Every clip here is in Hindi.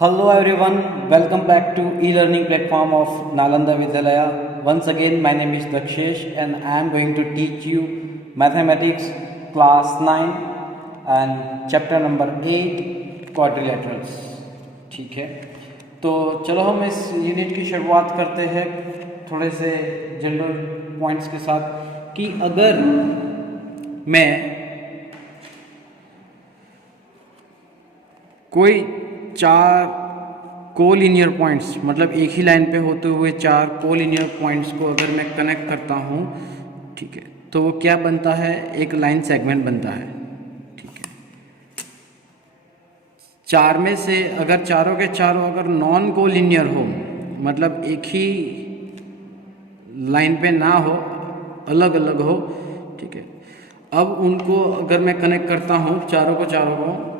Hello everyone, welcome back to e-learning platform of Nalanda Vidyalaya. Once again, my name is Dakshesh and I am going to teach you mathematics class 9 and chapter number 8 quadrilaterals. ठीक है, तो चलो हम इस यूनिट की शुरुआत करते हैं थोड़े से जनरल पॉइंट्स के साथ कि अगर मैं कोई चार कोलिनियर पॉइंट्स मतलब एक ही लाइन पे होते हुए चार कोलिनियर पॉइंट्स को अगर मैं कनेक्ट करता हूँ, ठीक है, तो वो क्या बनता है? एक लाइन सेगमेंट बनता है। ठीक है, चार में से अगर चारों के चारों अगर नॉन कोलिनियर हो, मतलब एक ही लाइन पे ना हो, अलग अलग हो, ठीक है, अब उनको अगर मैं कनेक्ट करता हूँ चारों को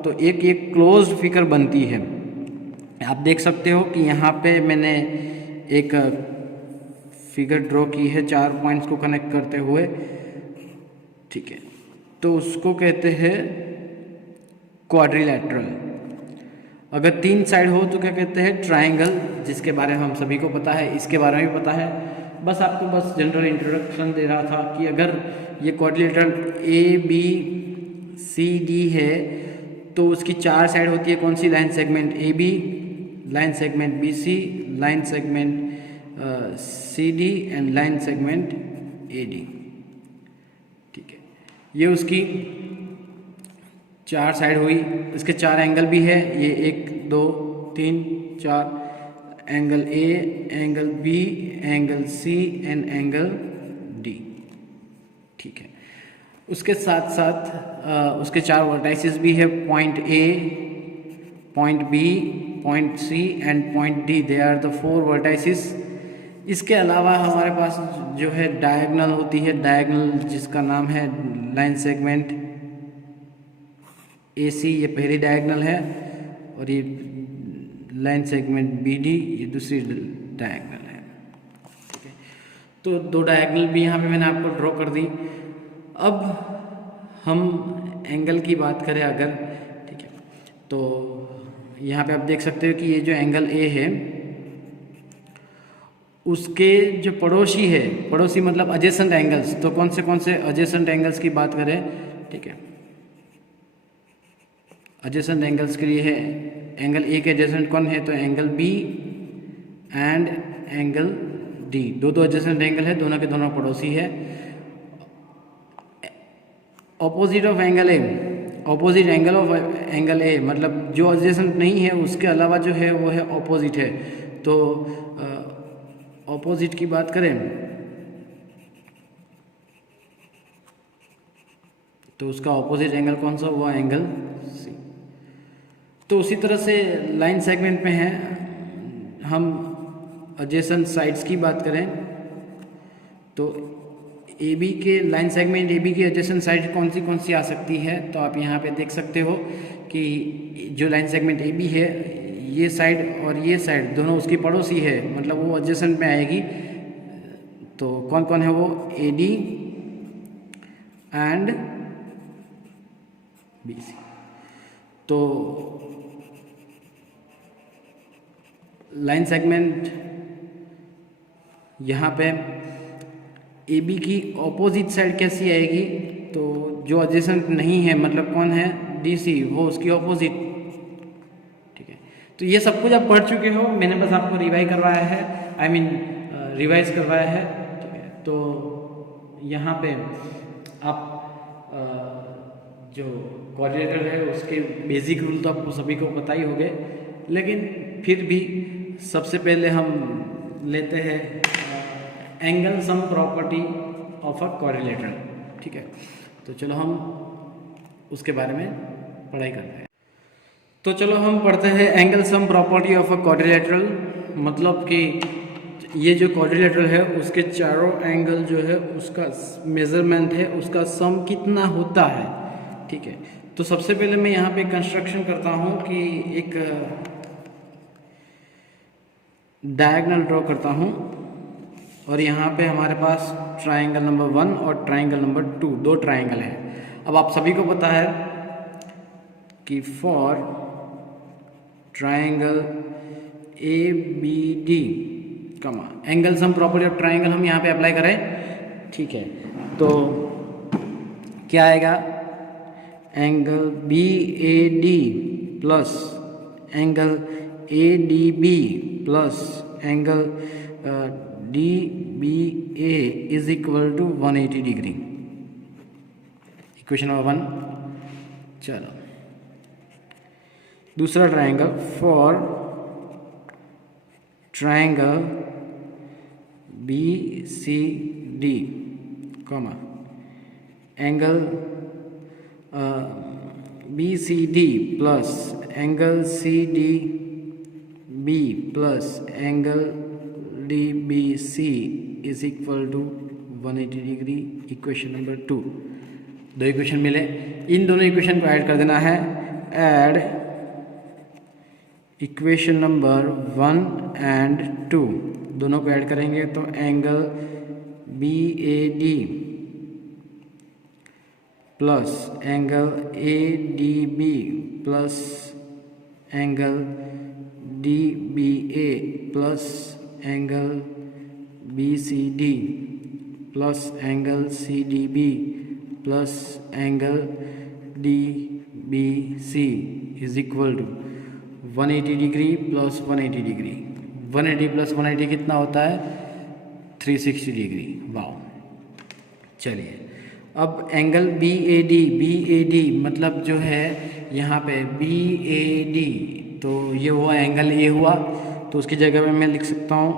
तो एक एक क्लोज्ड फिगर बनती है। आप देख सकते हो कि यहाँ पे मैंने एक फिगर ड्रॉ की है चार पॉइंट्स को कनेक्ट करते हुए। ठीक है, तो उसको कहते हैं क्वाड्रिलैटरल। अगर तीन साइड हो तो क्या कहते हैं? ट्रायंगल, जिसके बारे में हम सभी को पता है, इसके बारे में भी पता है। बस आपको बस जनरल इंट्रोडक्शन दे रहा था कि अगर ये quadrilateral A B C D है तो उसकी चार साइड होती है। कौन सी? Line segment A B, line segment B C, line segment C D and line segment A D. ठीक है, ये उसकी चार साइड हुई। इसके चार एंगल भी है, ये 1 2 3 4 angle A, angle B, angle C and angle D. ठीक है, उसके साथ साथ उसके चार वर्टाइसिस भी है, point A, point B, point C and point D. They are the 4 vertices. इसके अलावा हमारे पास जो है डायगोनल होती है, डायगोनल जिसका नाम है लाइन सेगमेंट ए सी, ये पहली डायगोनल है, और ये लाइन सेगमेंट बी डी, ये दूसरी डायगोनल है। ठीक है, तो दो डायगोनल भी यहाँ पे मैंने आपको ड्रॉ कर दी। अब हम एंगल की बात करें अगर, ठीक है, तो यहाँ पे आप देख सकते हो कि ये जो एंगल ए है उसके जो पड़ोसी है, पड़ोसी मतलब एडजेसेंट एंगल्स, तो कौन से एडजेसेंट एंगल्स की बात करें? ठीक है, एडजेसेंट एंगल्स के लिए है एंगल ए के एडजेसेंट कौन है? तो angle B and angle D, दो एडजेसेंट एंगल है, दोनों के दोनों पड़ोसी है। Opposite of angle A, opposite angle of angle A मतलब जो एडजेसेंट नहीं है उसके अलावा जो है वो है ऑपोजिट है। तो ऑपोजिट की बात करें तो उसका ऑपोजिट एंगल कौन सा हुआ? Angle C. तो उसी तरह से लाइन सेगमेंट में है, हम एडजेसेंट साइड्स की बात करें तो ए बी के लाइन सेगमेंट ए बी की एडजेसेंट साइड कौन सी आ सकती है? तो आप यहाँ पे देख सकते हो कि जो लाइन सेगमेंट ए बी है, ये साइड और ये साइड दोनों उसकी पड़ोसी है, मतलब वो एडजेसेंट में आएगी। तो कौन कौन है वो? A D and B C. तो लाइन सेगमेंट यहाँ पे ए बी की ऑपोजिट साइड कैसी आएगी? तो जो एडजेसेंट नहीं है मतलब कौन है? डी सी, वो उसकी ऑपोजिट। ठीक है, तो ये सब कुछ आप पढ़ चुके हो, मैंने बस आपको रिवाइज करवाया है, रिवाइज करवाया है। ठीक है, तो यहाँ पे आप जो क्वाड्रिलेटरल है उसके बेसिक रूल तो आपको सभी को पता ही होंगे, लेकिन फिर भी सबसे पहले हम लेते हैं angle sum property of a quadrilateral. ठीक है, तो चलो हम उसके बारे में पढ़ाई करते हैं। तो चलो हम पढ़ते हैं angle sum property of a quadrilateral. मतलब कि ये जो क्वाड्रिलेटरल है उसके चारों एंगल जो है उसका मेजरमेंट है, उसका सम कितना होता है। ठीक है, तो सबसे पहले मैं यहाँ पे कंस्ट्रक्शन करता हूँ कि एक डायगोनल ड्रॉ करता हूँ, और यहाँ पे हमारे पास ट्रायंगल नंबर 1 और ट्रायंगल नंबर 2, दो ट्रायंगल है। अब आप सभी को पता है कि for triangle A B D comma angle sum property of triangle हम यहाँ पे अप्लाई करें, ठीक है। तो क्या आएगा, angle B A D plus angle A D B plus angle D B A is equal to 180 degree. Equation number 1। चलो दूसरा triangle, for triangle B C D comma angle B C D plus angle C D B plus angle D B C is equal to 180 degree. Equation number 2। दो इक्वेशन मिले, इन दोनों इक्वेशन को ऐड कर देना है। ऐड इक्वेशन नंबर 1 एंड 2, दोनों को ऐड करेंगे तो angle B A D plus angle A D B plus angle D B A plus angle B C D plus angle C D B plus angle D B C is equal to 180 degree plus 180 degree. 180 plus 180 कितना होता है, 360 डिग्री। वाओ। चलिए अब एंगल बी ए डी मतलब जो है यहाँ पे बी ए डी, तो ये हुआ एंगल ए हुआ, तो उसकी जगह पे मैं लिख सकता हूँ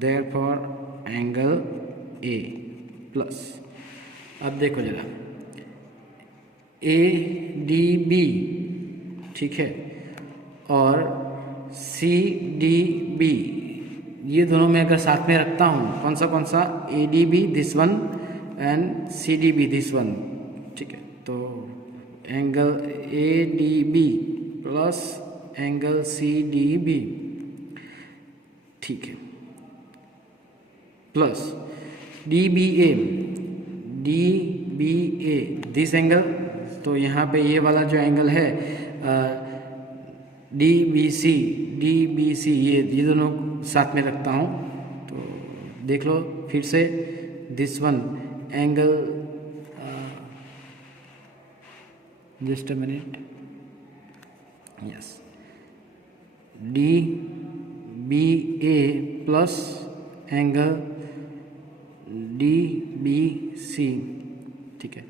देयरफॉर एंगल ए प्लस, अब देखो जरा, ए डी बी, ठीक है, और सी डी बी, ये दोनों मैं अगर साथ में रखता हूँ, कौन सा A D B this one and C D B this one, ठीक है। तो angle A D B plus angle C D B, ठीक है, plus D B A this angle, तो यहाँ पे ये वाला जो एंगल है डी बी सी ये दोनों साथ में रखता हूँ, तो देख लो फिर से, this one angle, just a minute, yes, D B A plus angle D B C, ठीक है।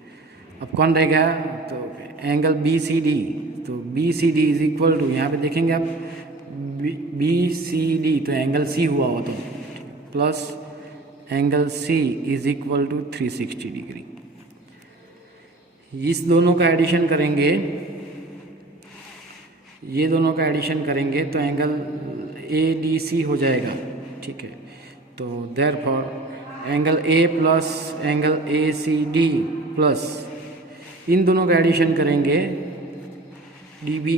अब कौन रहेगा, तो एंगल बी सी डी, तो B C D is equal to, यहाँ पे देखेंगे आप बी सी डी, तो एंगल सी हुआ हो, तो plus angle C is equal to 360 degree. इस दोनों का एडिशन करेंगे, ये दोनों का एडिशन करेंगे तो एंगल ए डी सी हो जाएगा, ठीक है। तो therefore angle A plus angle A C D plus, इन दोनों का एडिशन करेंगे D B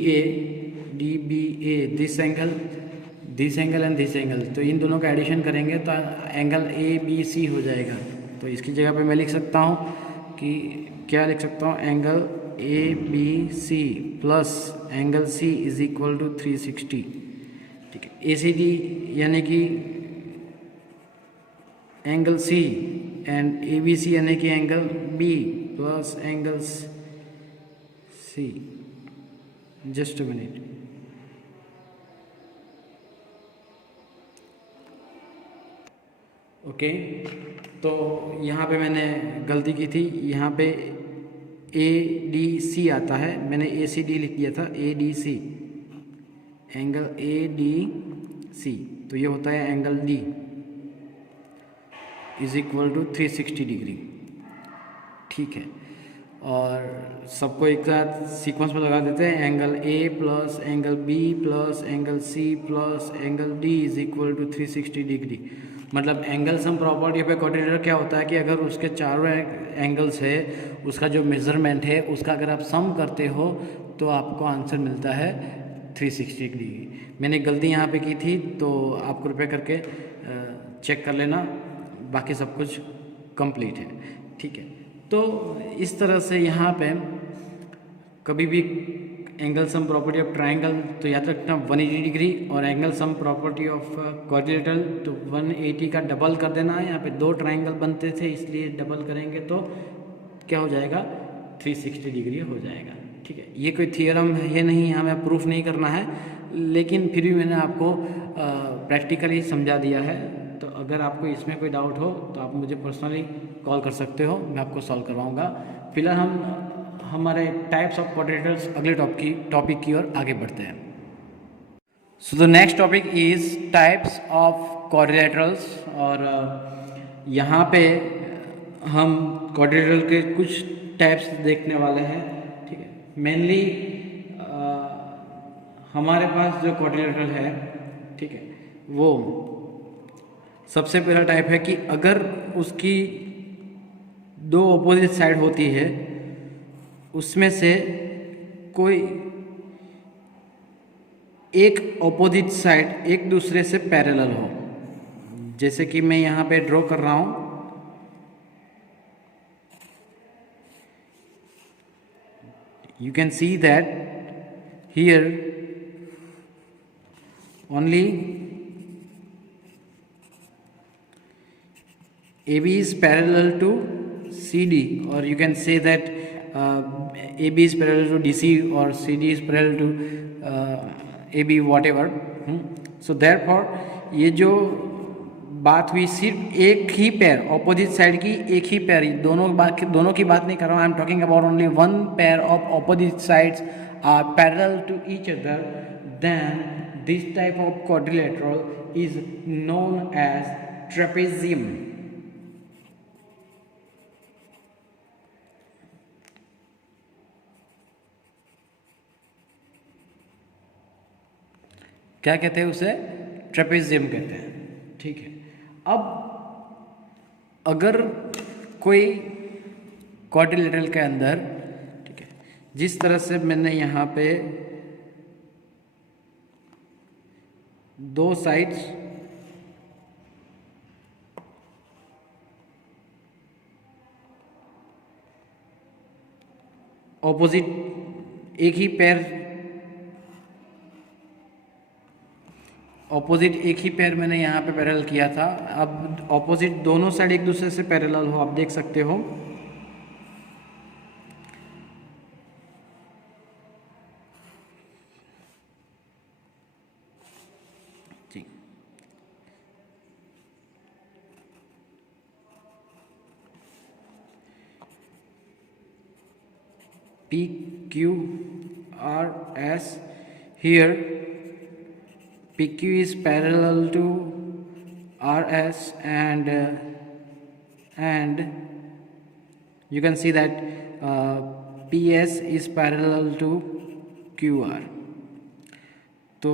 A this angle and this angle, तो इन दोनों का एडिशन करेंगे तो एंगल ए बी सी हो जाएगा। तो इसकी जगह पे मैं लिख सकता हूँ कि क्या लिख सकता हूँ, angle A B C plus angle C is equal to 360, ठीक है। ए सी डी यानी कि angle C and A B C यानी कि angle B plus angle C, just a minute, okay. तो यहाँ पे मैंने गलती की थी, यहाँ पे ए डी सी आता है, मैंने ए सी डी लिख दिया था, A D C, angle A D C, तो ये होता है angle D is equal to 360 degree, ठीक है। और सबको एक साथ सीक्वेंस में लगा देते हैं, angle A plus angle B plus angle C plus angle D is equal to 360 degree. मतलब एंगल सम प्रॉपर्टी पे कोऑर्डिनेटर क्या होता है कि अगर उसके चारों एंगल्स है, उसका जो मेजरमेंट है उसका अगर आप सम करते हो तो आपको आंसर मिलता है 360 डिग्री। मैंने गलती यहाँ पे की थी, तो आप कृपया करके चेक कर लेना, बाकी सब कुछ कंप्लीट है, ठीक है। तो इस तरह से यहाँ पे कभी भी angle sum property of triangle, तो याद रखना 180 डिग्री, और angle sum property of quadrilateral तो 180 का डबल कर देना है। यहाँ पे 2 ट्राइंगल बनते थे इसलिए डबल करेंगे तो क्या हो जाएगा, 360 डिग्री हो जाएगा। ठीक है, ये कोई थियरम है, ये नहीं हमें प्रूफ नहीं करना है, लेकिन फिर भी मैंने आपको प्रैक्टिकली समझा दिया है। तो अगर आपको इसमें कोई डाउट हो तो आप मुझे पर्सनली कॉल कर सकते हो, मैं आपको सॉल्व करवाऊँगा। फिलहाल हम हमारे टाइप्स ऑफ क्वाड्रिलेटरल्स अगले टॉपिक की ओर आगे बढ़ते हैं। So the next topic is types of quadrilaterals, और यहाँ पे हम क्वाड्रिलेटरल के कुछ टाइप्स देखने वाले हैं। ठीक है, मेनली हमारे पास जो क्वाड्रिलेटरल है, ठीक है, वो सबसे पहला टाइप है कि अगर उसकी 2 ऑपोजिट साइड होती है, उसमें से कोई एक ऑपोजिट साइड एक दूसरे से पैरेलल हो। जैसे कि मैं यहाँ पे ड्रॉ कर रहा हूँ, you can see that here only AB is parallel to CD, or you can say that AB is parallel to DC or CD is parallel to AB whatever. So therefore ये जो बात हुई सिर्फ एक ही पेयर ऑपोजिट साइड की, एक ही पेयर, दोनों की बात नहीं कर रहा हूँ। I am talking about only one pair of opposite sides are parallel to each other, then this type of quadrilateral is known as trapezium. क्या कहते हैं उसे, ट्रेपेजियम कहते हैं। ठीक है, अब अगर कोई क्वाड्रिलेटरल के अंदर, ठीक है, जिस तरह से मैंने यहाँ पे 2 साइड्स ऑपोजिट एक ही पेयर मैंने यहाँ पे पैरेलल किया था। अब ऑपोजिट दोनों साइड एक दूसरे से पैरेलल हो, आप देख सकते हो। जी, PQRS, here PQ is parallel to RS, and you can see that PS is parallel to QR. तो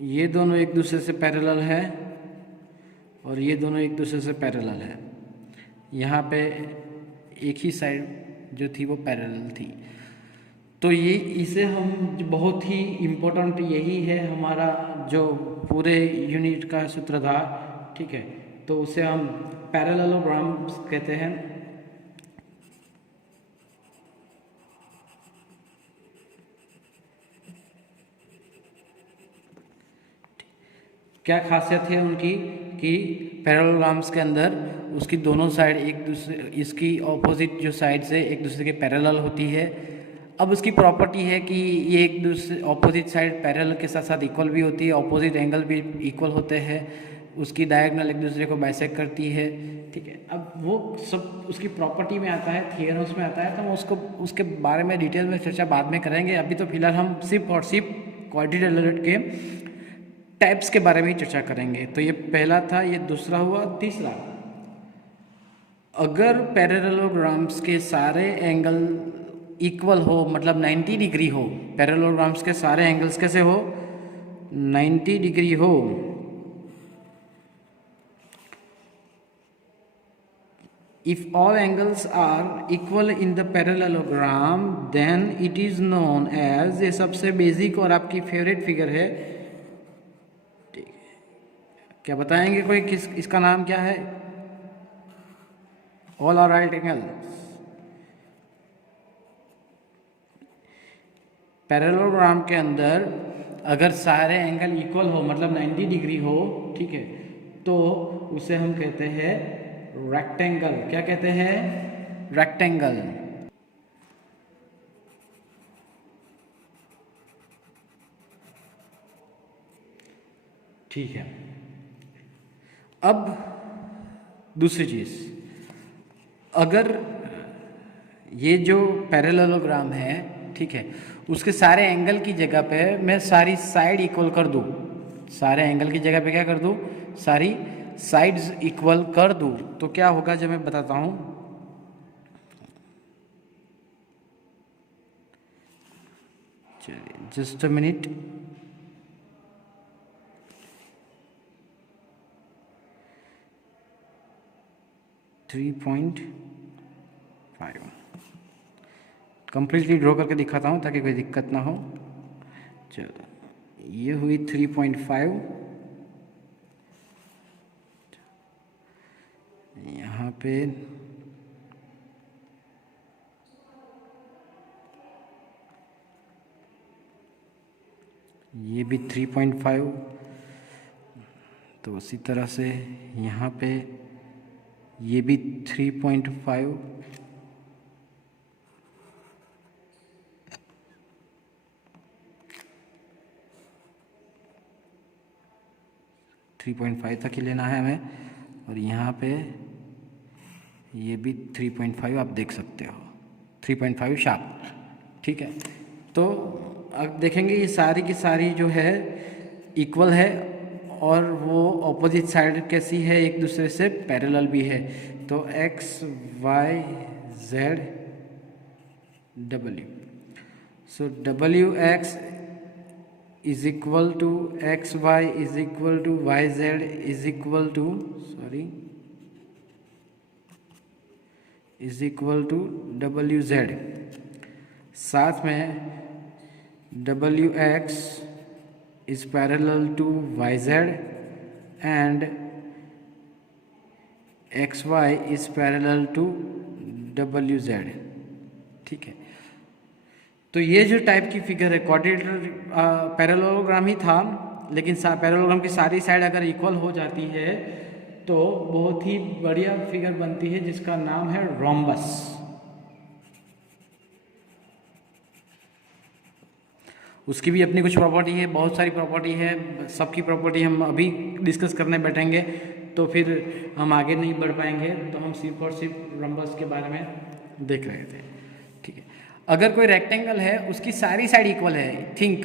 ये दोनों एक दूसरे से पैरेलल है और ये दोनों एक दूसरे से पैरेलल है। यहाँ पे एक ही साइड जो थी वो पैरेलल थी। तो ये इसे हम बहुत ही इम्पोर्टेंट यही है हमारा जो पूरे यूनिट का सूत्रधार। ठीक है, तो उसे हम पैरेललोग्राम्स कहते हैं। क्या खासियत है उनकी कि पैरेललोग्राम्स के अंदर उसकी दोनों साइड एक दूसरे, इसकी ऑपोजिट जो साइड से एक दूसरे के पैरेलल होती है। अब उसकी प्रॉपर्टी है कि ये एक दूसरे ऑपोजिट साइड पैरेलल के साथ साथ इक्वल भी होती है, ऑपोजिट एंगल भी इक्वल होते हैं, उसकी डायगोनल एक दूसरे को बाइसेक्ट करती है। ठीक है, अब वो सब उसकी प्रॉपर्टी में आता है, थियरम्स में आता है, तो हम उसके बारे में डिटेल में चर्चा बाद में करेंगे। अभी तो फिलहाल हम सिर्फ और सिर्फ क्वाड्रिलेटरल के टाइप्स के बारे में ही चर्चा करेंगे। तो ये पहला था, ये दूसरा हुआ। तीसरा, अगर पैरेललोग्राम्स के सारे एंगल इक्वल हो, मतलब 90 डिग्री हो, पैरेललोग्राम्स के सारे एंगल्स कैसे हो, 90 डिग्री हो, if all angles are equal in the parallelogram then it is known as, ये सबसे बेसिक और आपकी फेवरेट फिगर है। ठीक है, क्या बताएंगे कोई इसका नाम क्या है? All are right angle. Parallelogram के अंदर अगर सारे एंगल इक्वल हो, मतलब 90 डिग्री हो, ठीक है, तो उसे हम कहते हैं रेक्टेंगल। क्या कहते हैं? रेक्टेंगल। ठीक है। अब दूसरी चीज़, अगर ये जो पैरेललोग्राम है, ठीक है, उसके सारे एंगल की जगह पे मैं सारी साइड इक्वल कर दूँ, सारे एंगल की जगह पे क्या कर दूँ, सारी साइड्स इक्वल कर दूँ, तो क्या होगा जब मैं बताता हूँ। चलिए just a minute. Three point 5 completely draw करके दिखाता हूँ ताकि कोई दिक्कत ना हो। चलो, ये हुई 3.5, यहाँ पे ये भी 3.5, तो उसी तरह से यहाँ पे ये भी 3.5, तक ही लेना है हमें, और यहाँ पे ये भी 3.5 आप देख सकते हो, 3.5 शार्प। ठीक है, तो अब देखेंगे ये सारी की सारी जो है इक्वल है, और वो ऑपोजिट साइड कैसी है, एक दूसरे से पैरेलल भी है। तो X Y Z W, so W X is equal to xy is equal to yz is equal to is equal to wz। साथ में wx is parallel to yz and xy is parallel to wz। ठीक है, तो ये जो टाइप की फिगर है क्वाड्रिलेटरल पैरेललोग्राम ही था, लेकिन पैरेललोग्राम की सारी साइड अगर इक्वल हो जाती है तो बहुत ही बढ़िया फिगर बनती है जिसका नाम है रोम्बस। उसकी भी अपनी कुछ प्रॉपर्टी है, बहुत सारी प्रॉपर्टी है, सबकी प्रॉपर्टी हम अभी डिस्कस करने बैठेंगे तो फिर हम आगे नहीं बढ़ पाएंगे, तो हम सिर्फ और सिर्फ रोम्बस के बारे में देख रहे थे। ठीक है, अगर कोई रेक्टेंगल है उसकी सारी साइड इक्वल है, थिंक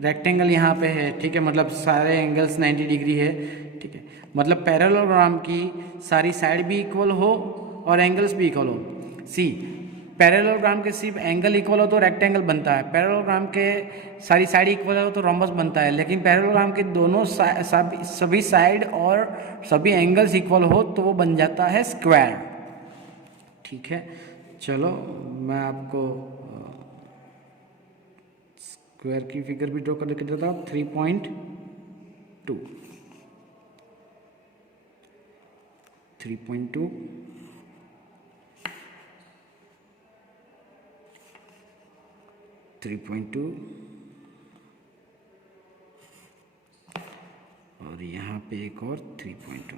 रेक्टेंगल यहाँ पे है, ठीक है, मतलब सारे एंगल्स 90 डिग्री है। ठीक है, मतलब पैरेललोग्राम की सारी साइड भी इक्वल हो और एंगल्स भी इक्वल हो। सी, पैरेललोग्राम के सिर्फ एंगल इक्वल हो तो रेक्टेंगल बनता है, पैरेललोग्राम के सारी साइड इक्वल हो तो रोम्बस बनता है, लेकिन पैरेललोग्राम के दोनों सभी साइड और सभी एंगल्स इक्वल हो तो वो बन जाता है स्क्वायर। ठीक है, चलो मैं आपको स्क्वायर की फिगर भी ड्रॉ करके देता हूँ। 3.2 3.2 और यहाँ पे एक और 3.2।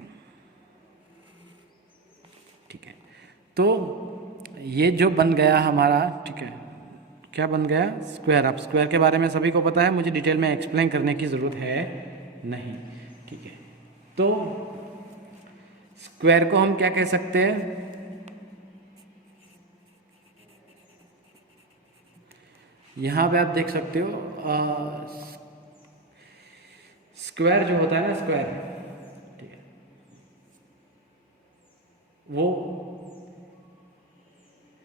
ठीक है, तो ये जो बन गया हमारा, ठीक है, क्या बन गया, स्क्वायर। अब स्क्वायर के बारे में सभी को पता है, मुझे डिटेल में एक्सप्लेन करने की ज़रूरत है नहीं। ठीक है, तो स्क्वायर को हम क्या कह सकते हैं, यहाँ पे आप देख सकते हो स्क्वायर जो होता है ना, स्क्वायर, ठीक है, वो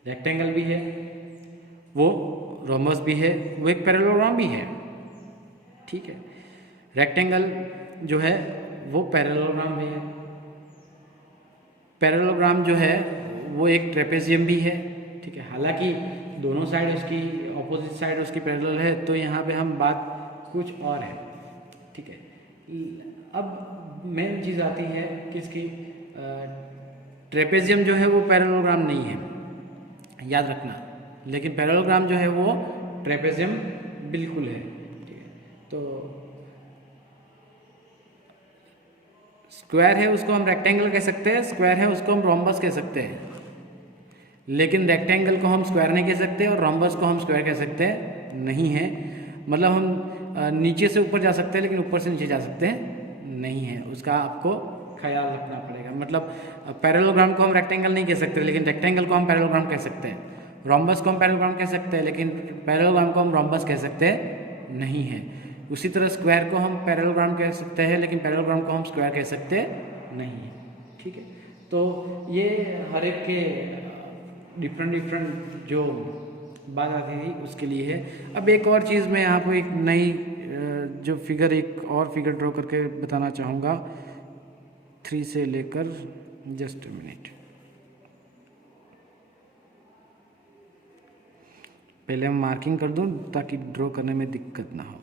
रेक्टेंगल भी है, वो रोम्बस भी है, वो एक पैरेललोग्राम भी है। ठीक है, रेक्टेंगल जो है वो पैरेललोग्राम भी है, पैरेललोग्राम जो है वो एक ट्रेपेजियम भी है। ठीक है, हालांकि दोनों साइड उसकी ऑपोजिट साइड उसकी पैरेलल है, तो यहाँ पे हम बात कुछ और है। ठीक है, अब मेन चीज़ आती है किसकी, ट्रेपेजियम जो है वो पैरेललोग्राम नहीं है, याद रखना, लेकिन पैरेललोग्राम जो है वो ट्रेपेजियम बिल्कुल है, ठीक है। तो स्क्वायर है उसको हम रेक्टेंगल कह सकते हैं, स्क्वायर है उसको हम रोम्बस कह सकते हैं, लेकिन रेक्टेंगल को हम स्क्वायर नहीं कह सकते और रोम्बस को हम स्क्वायर कह सकते नहीं है। मतलब हम नीचे से ऊपर जा सकते हैं लेकिन ऊपर से नीचे जा सकते नहीं है, उसका आपको ख्याल रखना पड़ेगा। मतलब पैरेललोग्राम को हम रेक्टेंगल नहीं कह सकते लेकिन रेक्टेंगल को हम पैरेललोग्राम कह सकते हैं, रोम्बस को हम पैरेललोग्राम कह सकते हैं लेकिन पैरेललोग्राम को हम रोम्बस कह सकते नहीं है। उसी तरह स्क्वायर को हम पैरेललोग्राम कह सकते हैं लेकिन पैरेललोग्राम को हम स्क्वायर कह सकते नहीं है, ठीक है। तो ये हर एक के डिफरेंट जो बात आती थी उसके लिए है। अब एक और चीज़ मैं यहाँ पर एक नई जो फिगर, एक और फिगर ड्रॉ करके बताना चाहूँगा 3 से लेकर, जस्ट अ मिनट, पहले हम मार्किंग कर दूँ ताकि ड्रॉ करने में दिक्कत ना हो।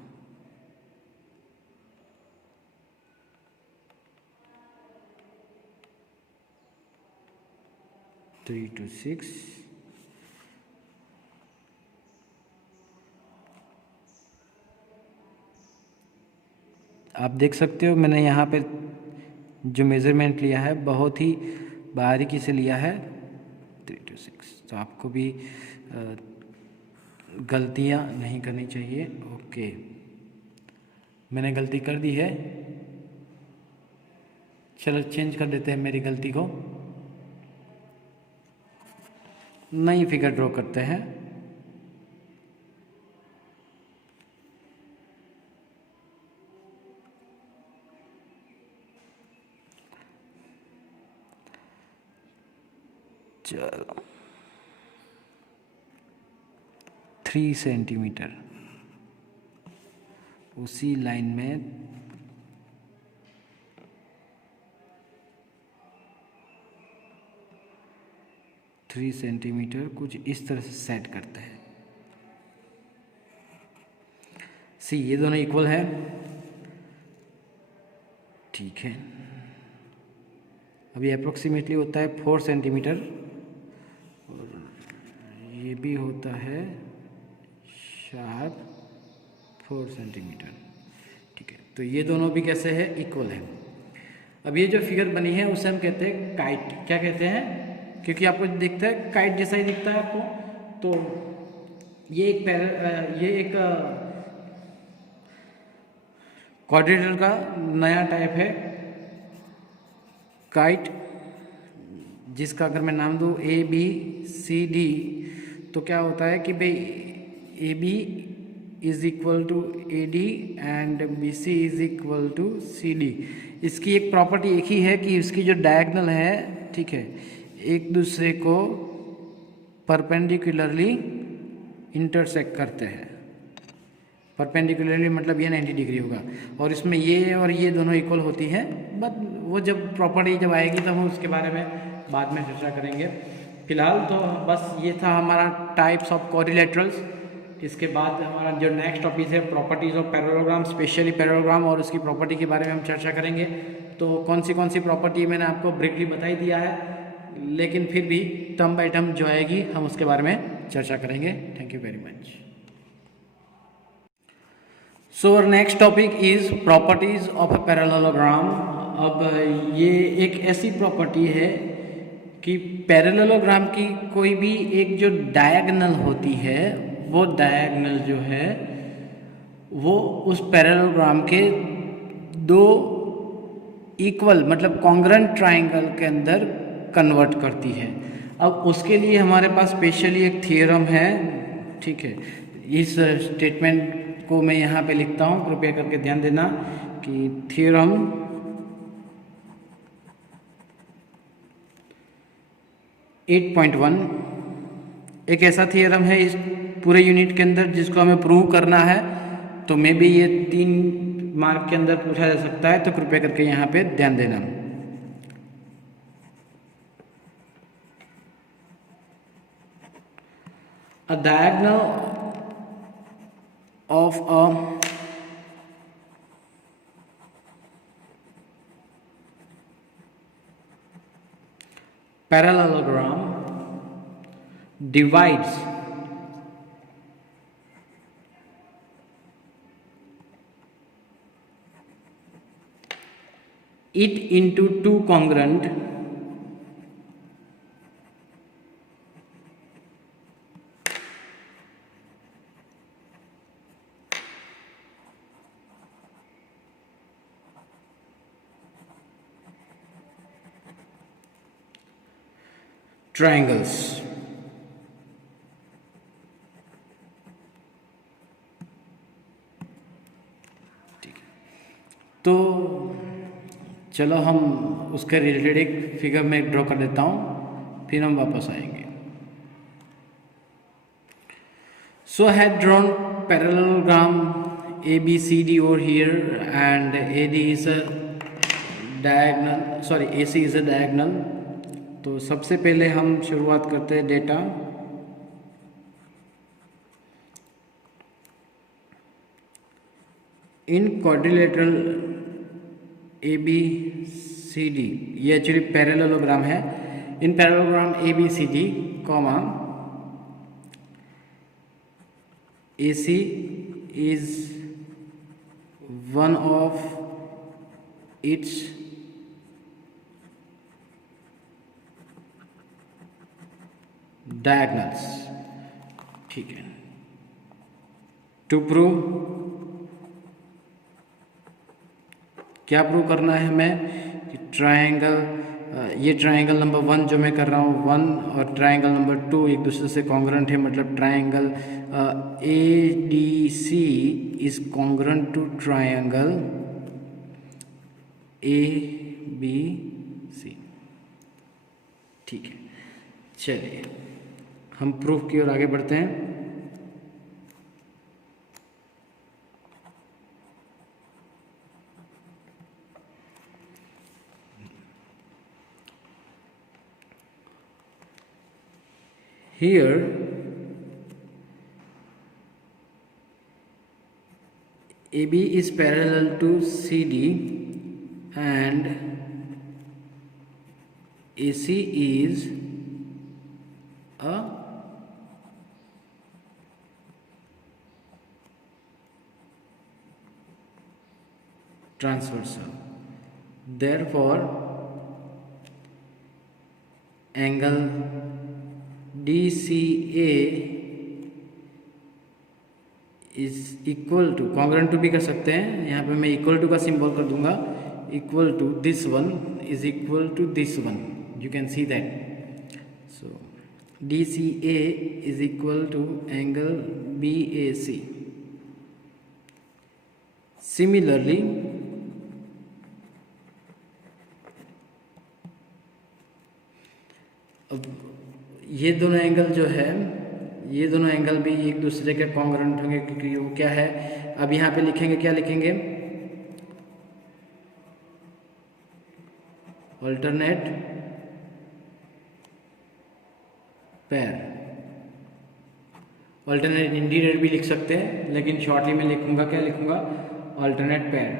थ्री टू सिक्स, आप देख सकते हो मैंने यहाँ पे जो मेज़रमेंट लिया है बहुत ही बारीकी से लिया है 3 to 6। तो आपको भी गलतियाँ नहीं करनी चाहिए। ओके, मैंने गलती कर दी है, चलो चेंज कर देते हैं मेरी गलती को, नई फिगर ड्रॉ करते हैं। चलो 3 सेंटीमीटर, उसी लाइन में 3 सेंटीमीटर कुछ इस तरह से सेट करते हैं। सी, ये दोनों इक्वल है, ठीक है। अभी अप्रोक्सीमेटली होता है 4 सेंटीमीटर और ये भी होता है शार्प 4 सेंटीमीटर, ठीक है। तो ये दोनों भी कैसे है, इक्वल है। अब ये जो फिगर बनी है उसे हम कहते हैं काइट। क्या कहते हैं, क्योंकि आपको दिखता है काइट जैसा ही दिखता है आपको। तो ये एक क्वाड्रिलेटरल का नया टाइप है काइट, जिसका अगर मैं नाम दूँ ABCD, तो क्या होता है कि भाई AB is equal to AD and BC is equal to CD। इसकी एक प्रॉपर्टी एक ही है कि इसकी जो डायगोनल है, ठीक है, एक दूसरे को परपेंडिकुलरली इंटरसेक्ट करते हैं। परपेंडिकुलरली मतलब ये 90 डिग्री होगा, और इसमें ये और ये दोनों इक्वल होती हैं। बट वो जब प्रॉपर्टी जब आएगी तब हम उसके बारे में बाद में चर्चा करेंगे। फिलहाल तो बस ये था हमारा टाइप्स ऑफ क्वाड्रिलेटरल्स। इसके बाद हमारा जो नेक्स्ट टॉपिक है properties of parallelogram, specially parallelogram और उसकी प्रॉपर्टी के बारे में हम चर्चा करेंगे। तो कौन सी प्रॉपर्टी मैंने आपको ब्रीफली बता ही दिया है, लेकिन फिर भी टर्म बाय टर्म जो आएगी हम उसके बारे में चर्चा करेंगे। Thank you very much. So our next topic is properties of a parallelogram. अब ये एक ऐसी प्रॉपर्टी है कि पैरेललोग्राम की कोई भी एक जो डायगोनल होती है, वो डायगोनल जो है वो उस पैरेललोग्राम के दो इक्वल मतलब कॉन्ग्रुएंट ट्राइंगल के अंदर कन्वर्ट करती है। अब उसके लिए हमारे पास स्पेशली एक थ्योरम है, ठीक है। इस स्टेटमेंट को मैं यहाँ पे लिखता हूँ, कृपया करके ध्यान देना कि थ्योरम एट पॉइंट वन एक ऐसा थ्योरम है इस पूरे यूनिट के अंदर जिसको हमें प्रूव करना है। तो मे भी ये 3 मार्क के अंदर पूछा जा सकता है, तो कृपया करके यहाँ पे ध्यान देना। A diagonal of a parallelogram divides it into two congruent triangles. ठीक है, तो चलो हम उसके रिलेटेड एक फिगर में ड्रॉ कर देता हूँ, फिर हम वापस आएंगे. So I had drawn parallelogram ABCD over here, and AD is a diagonal, sorry AC is a diagonal. तो सबसे पहले हम शुरुआत करते हैं डेटा. इन क्वाड्रिलेटरल ABCD, ये एक्चुअली पैरेललोग्राम है. इन parallelogram ABCD comma AC is one of its diagonals. ठीक है. टू प्रूव, क्या प्रूव करना है हमें कि ट्रायंगल, ये ट्रायंगल नंबर 1 जो मैं कर रहा हूँ 1 और ट्रायंगल नंबर 2 एक दूसरे से कॉन्ग्रुएंट है. मतलब triangle ADC is congruent to triangle ABC. ठीक है, चलिए हम प्रूफ की ओर आगे बढ़ते हैं. Here AB is parallel to CD and AC is a transversal. Therefore angle DCA is equal to, congruent to भी कर सकते हैं, यहाँ पे मैं इक्वल टू का सिंबल कर दूंगा. Equal to this one is equal to this one, you can see that. So DCA is equal to angle BAC. Similarly अब ये दोनों एंगल जो है, ये दोनों एंगल भी एक दूसरे के कॉन्ग्रुएंट होंगे, क्योंकि वो क्या है, अब यहाँ पे लिखेंगे, क्या लिखेंगे, अल्टरनेट पेयर. अल्टरनेट इंटीरियर भी लिख सकते हैं, लेकिन शॉर्टली मैं लिखूंगा, क्या लिखूंगा, अल्टरनेट पेयर,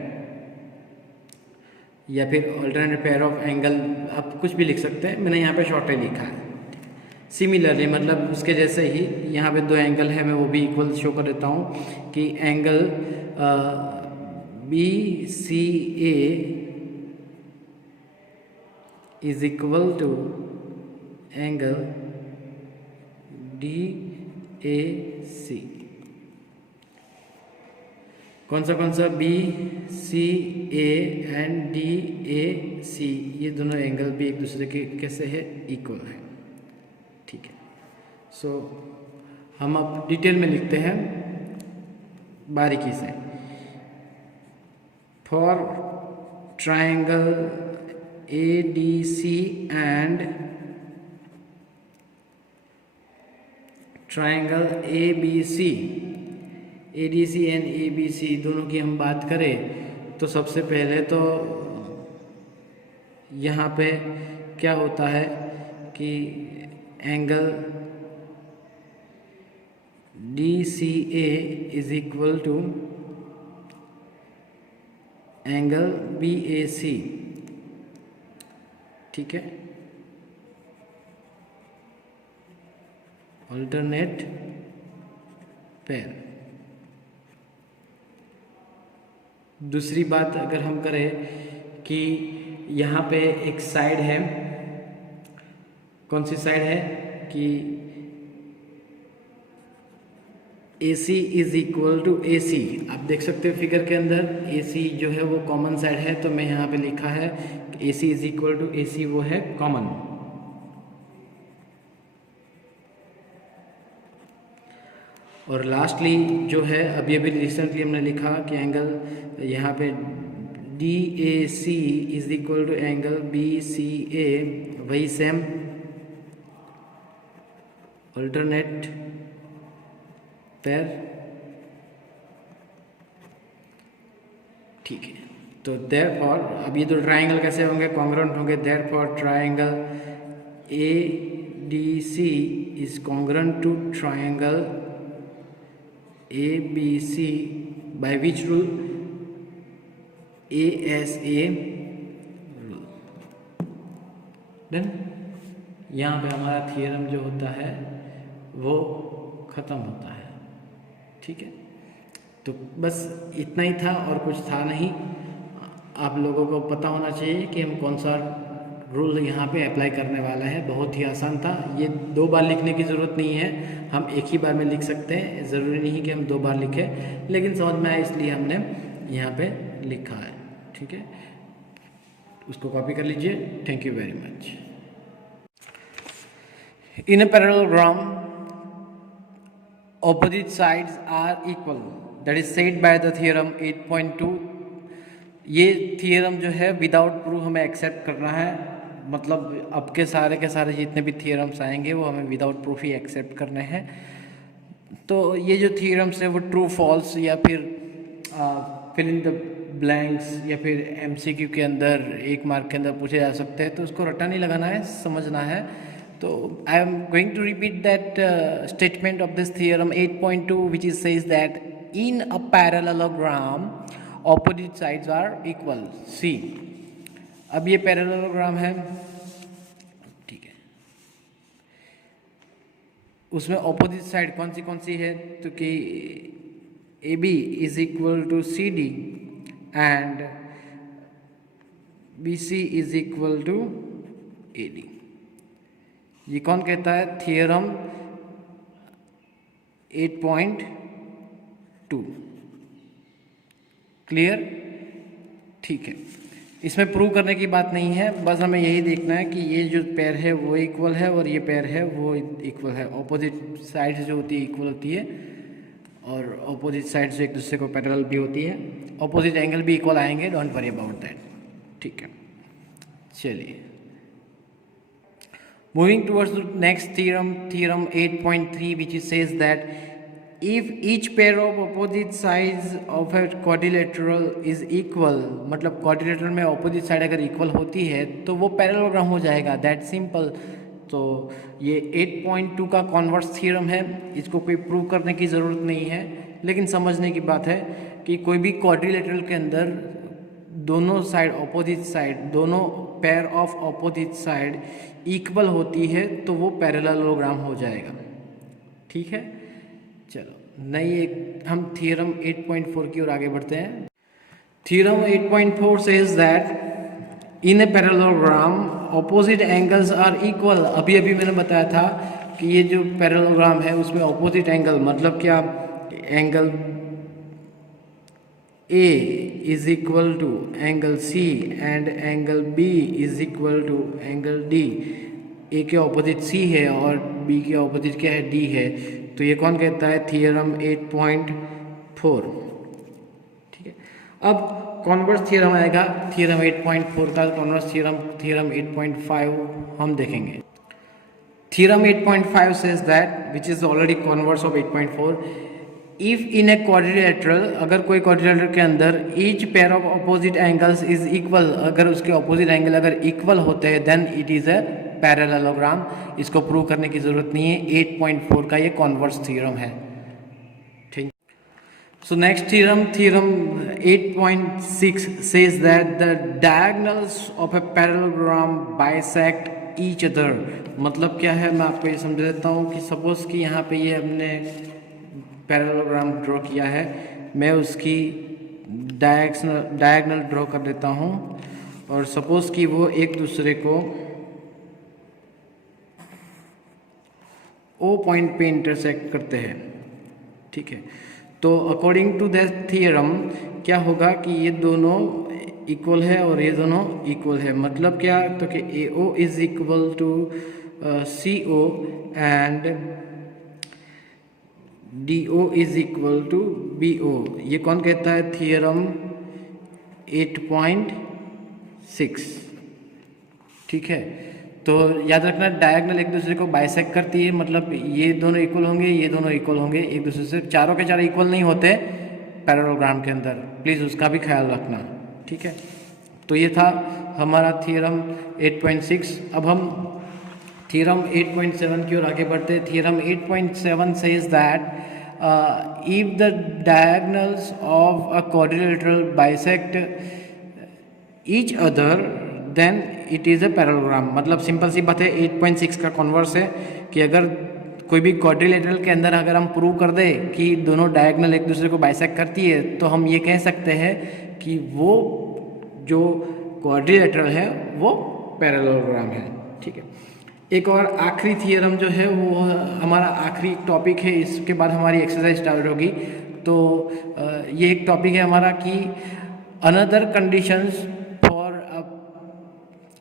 या फिर अल्टरनेट पेयर ऑफ एंगल, आप कुछ भी लिख सकते हैं. मैंने यहाँ पे शॉर्टली लिखा है. सिमिलरली मतलब उसके जैसे ही यहाँ पे दो एंगल है, मैं वो भी इक्वल शो कर देता हूँ कि angle BCA is equal to angle DAC. कौन सा BCA एंड DAC, ये दोनों एंगल भी एक दूसरे के कैसे है, इक्वल है. ठीक है. सो हम अब डिटेल में लिखते हैं बारीकी से. For triangle ADC and triangle ABC, ADC and ABC दोनों की हम बात करें तो सबसे पहले तो यहाँ पे क्या होता है कि angle DCA is equal to angle BAC. ठीक है, अल्टरनेट पेयर. दूसरी बात अगर हम करें कि यहाँ पे एक साइड है, कौन सी साइड है कि AC is equal to AC। आप देख सकते हो फिगर के अंदर AC जो है वो कॉमन साइड है, तो मैं यहाँ पे लिखा है AC is equal to AC, वो है कॉमन। और लास्टली जो है अभी अभी रिसेंटली हमने लिखा कि एंगल यहाँ पे DAC is equal to angle BCA, वही सेम अल्टरनेट पैर। ठीक है, तो देयरफॉर अब ये दो ट्राइंगल कैसे होंगे, कॉन्ग्रुएंट होंगे। Therefore triangle ADC is congruent to triangle ABC by which rule, ASA rule. Then यहाँ पे हमारा थियरम जो होता है वो ख़त्म होता है। ठीक है, तो बस इतना ही था और कुछ था नहीं। आप लोगों को पता होना चाहिए कि हम कौन सा रूल यहाँ पे अप्लाई करने वाला है। बहुत ही आसान था, ये 2 बार लिखने की ज़रूरत नहीं है, हम एक ही बार में लिख सकते हैं। ज़रूरी नहीं कि हम 2 बार लिखें, लेकिन समझ में आए इसलिए हमने यहाँ पे लिखा है। ठीक है, उसको कॉपी कर लीजिए। Thank you very much. In a parallelogram opposite sides are equal, that is said by the theorem 8.2। ये थियरम जो है विदाउट प्रूफ हमें एक्सेप्ट करना है, मतलब अब के सारे जितने भी थियरम्स आएंगे वो हमें विदाउट प्रूफ ही एक्सेप्ट करने हैं। तो ये जो थियरम्स है वो ट्रू फॉल्स या फिर फिल इन द ब्लैंक्स या फिर MCQ के अंदर 1 मार्क के अंदर पूछे जा सकते हैं, तो उसको रट्टा नहीं लगाना है, समझना है। So I am going to repeat that statement of this theorem 8.2, which is says that in a parallelogram opposite sides are equal। See, अब ये parallelogram है, ठीक है, उसमें opposite side कौन सी है, तो कि AB is equal to CD and BC is equal to AD। ये कौन कहता है, थियरम 8.2। क्लियर? ठीक है, इसमें प्रूव करने की बात नहीं है, बस हमें यही देखना है कि ये जो पेयर है वो इक्वल है और ये पेयर है वो इक्वल है। ऑपोजिट साइड्स जो होती है इक्वल होती है और ऑपोजिट साइड्स एक दूसरे को पैरेलल भी होती है। ऑपोजिट एंगल भी इक्वल आएंगे, डोंट वरी अबाउट दैट। ठीक है, चलिए moving towards the next theorem, theorem 8.3, which says that if each pair of opposite sides of a quadrilateral is equal, मतलब quadrilateral में opposite side अगर equal होती है तो वो parallelogram हो जाएगा, that simple। तो ये 8.2 का कॉन्वर्स थ्योरम है, इसको कोई प्रूव करने की ज़रूरत नहीं है, लेकिन समझने की बात है कि कोई भी क्वाड्रिलेटरल के अंदर दोनों साइड ऑपोजिट साइड, दोनों pair of opposite side equal होती है तो वो पैरेललोग्राम हो जाएगा। ठीक है, चलो नई एक हम थियरम 8.4 की ओर आगे बढ़ते हैं। Theorem 8.4 says that in a parallelogram opposite angles are equal. अभी अभी मैंने बताया था कि ये जो पैरेललोग्राम है उसमें ऑपोजिट एंगल मतलब क्या, angle A is equal to angle C and angle B is equal to angle D। A के ऑपोजिट C है और B के ऑपोजिट क्या है, D है। तो ये कौन कहता है, थियरम 8.4। ठीक है, अब कॉन्वर्स थियरम आएगा थियरम 8.4 का। कॉन्वर्स थियरम 8.5 हम देखेंगे। Theorem 8.5 says that which is already converse of 8.4, if in a quadrilateral, अगर कोई क्वाड्रिलेटरल के अंदर each pair of opposite angles is equal, अगर उसके अपोजिट एंगल अगर इक्वल होते हैं then it is a parallelogram. इसको प्रूव करने की ज़रूरत नहीं है, 8.4 का ये कॉन्वर्स थ्योरम है। ठीक, so next theorem 8.6 says that the diagonals of a parallelogram bisect each other. मतलब क्या है, मैं आपको ये समझा देता हूँ कि सपोज कि यहाँ पे ये हमने पैरेललोग्राम ड्रॉ किया है, मैं उसकी डायगोनल ड्रॉ कर देता हूँ और सपोज कि वो एक दूसरे को ओ पॉइंट पे इंटरसेक्ट करते हैं, ठीक है। तो अकॉर्डिंग टू दैट थियरम क्या होगा कि ये दोनों इक्वल है और ये दोनों इक्वल है। मतलब क्या, तो कि A O is equal to C O and D O is equal to B O. ये कौन कहता है? थियरम 8.6, ठीक है। तो याद रखना, डायगोनल एक दूसरे को बाइसेक्ट करती है, मतलब ये दोनों इक्वल होंगे, ये दोनों इक्वल होंगे एक दूसरे से। चारों के चारों इक्वल नहीं होते पैरेललोग्राम के अंदर, प्लीज़ उसका भी ख्याल रखना, ठीक है। तो ये था हमारा थियरम 8.6। अब हम थियरम 8.7 की ओर आगे बढ़ते हैं। Theorem 8.7 says that if the diagonals of a quadrilateral bisect each other then it is a parallelogram। मतलब सिंपल सी बात है, 8.6 का कॉन्वर्स है कि अगर कोई भी क्वाड्रिलेटरल के अंदर अगर हम प्रूव कर दें कि दोनों डायगोनल एक दूसरे को बाइसेक्ट करती है, तो हम ये कह सकते हैं कि वो जो क्वाड्रिलेटरल है वो पैरेललोग्राम है, ठीक है। एक और आखिरी थियरम जो है वो हमारा आखिरी टॉपिक है, इसके बाद हमारी एक्सरसाइज स्टार्ट होगी। तो ये एक टॉपिक है हमारा कि another conditions for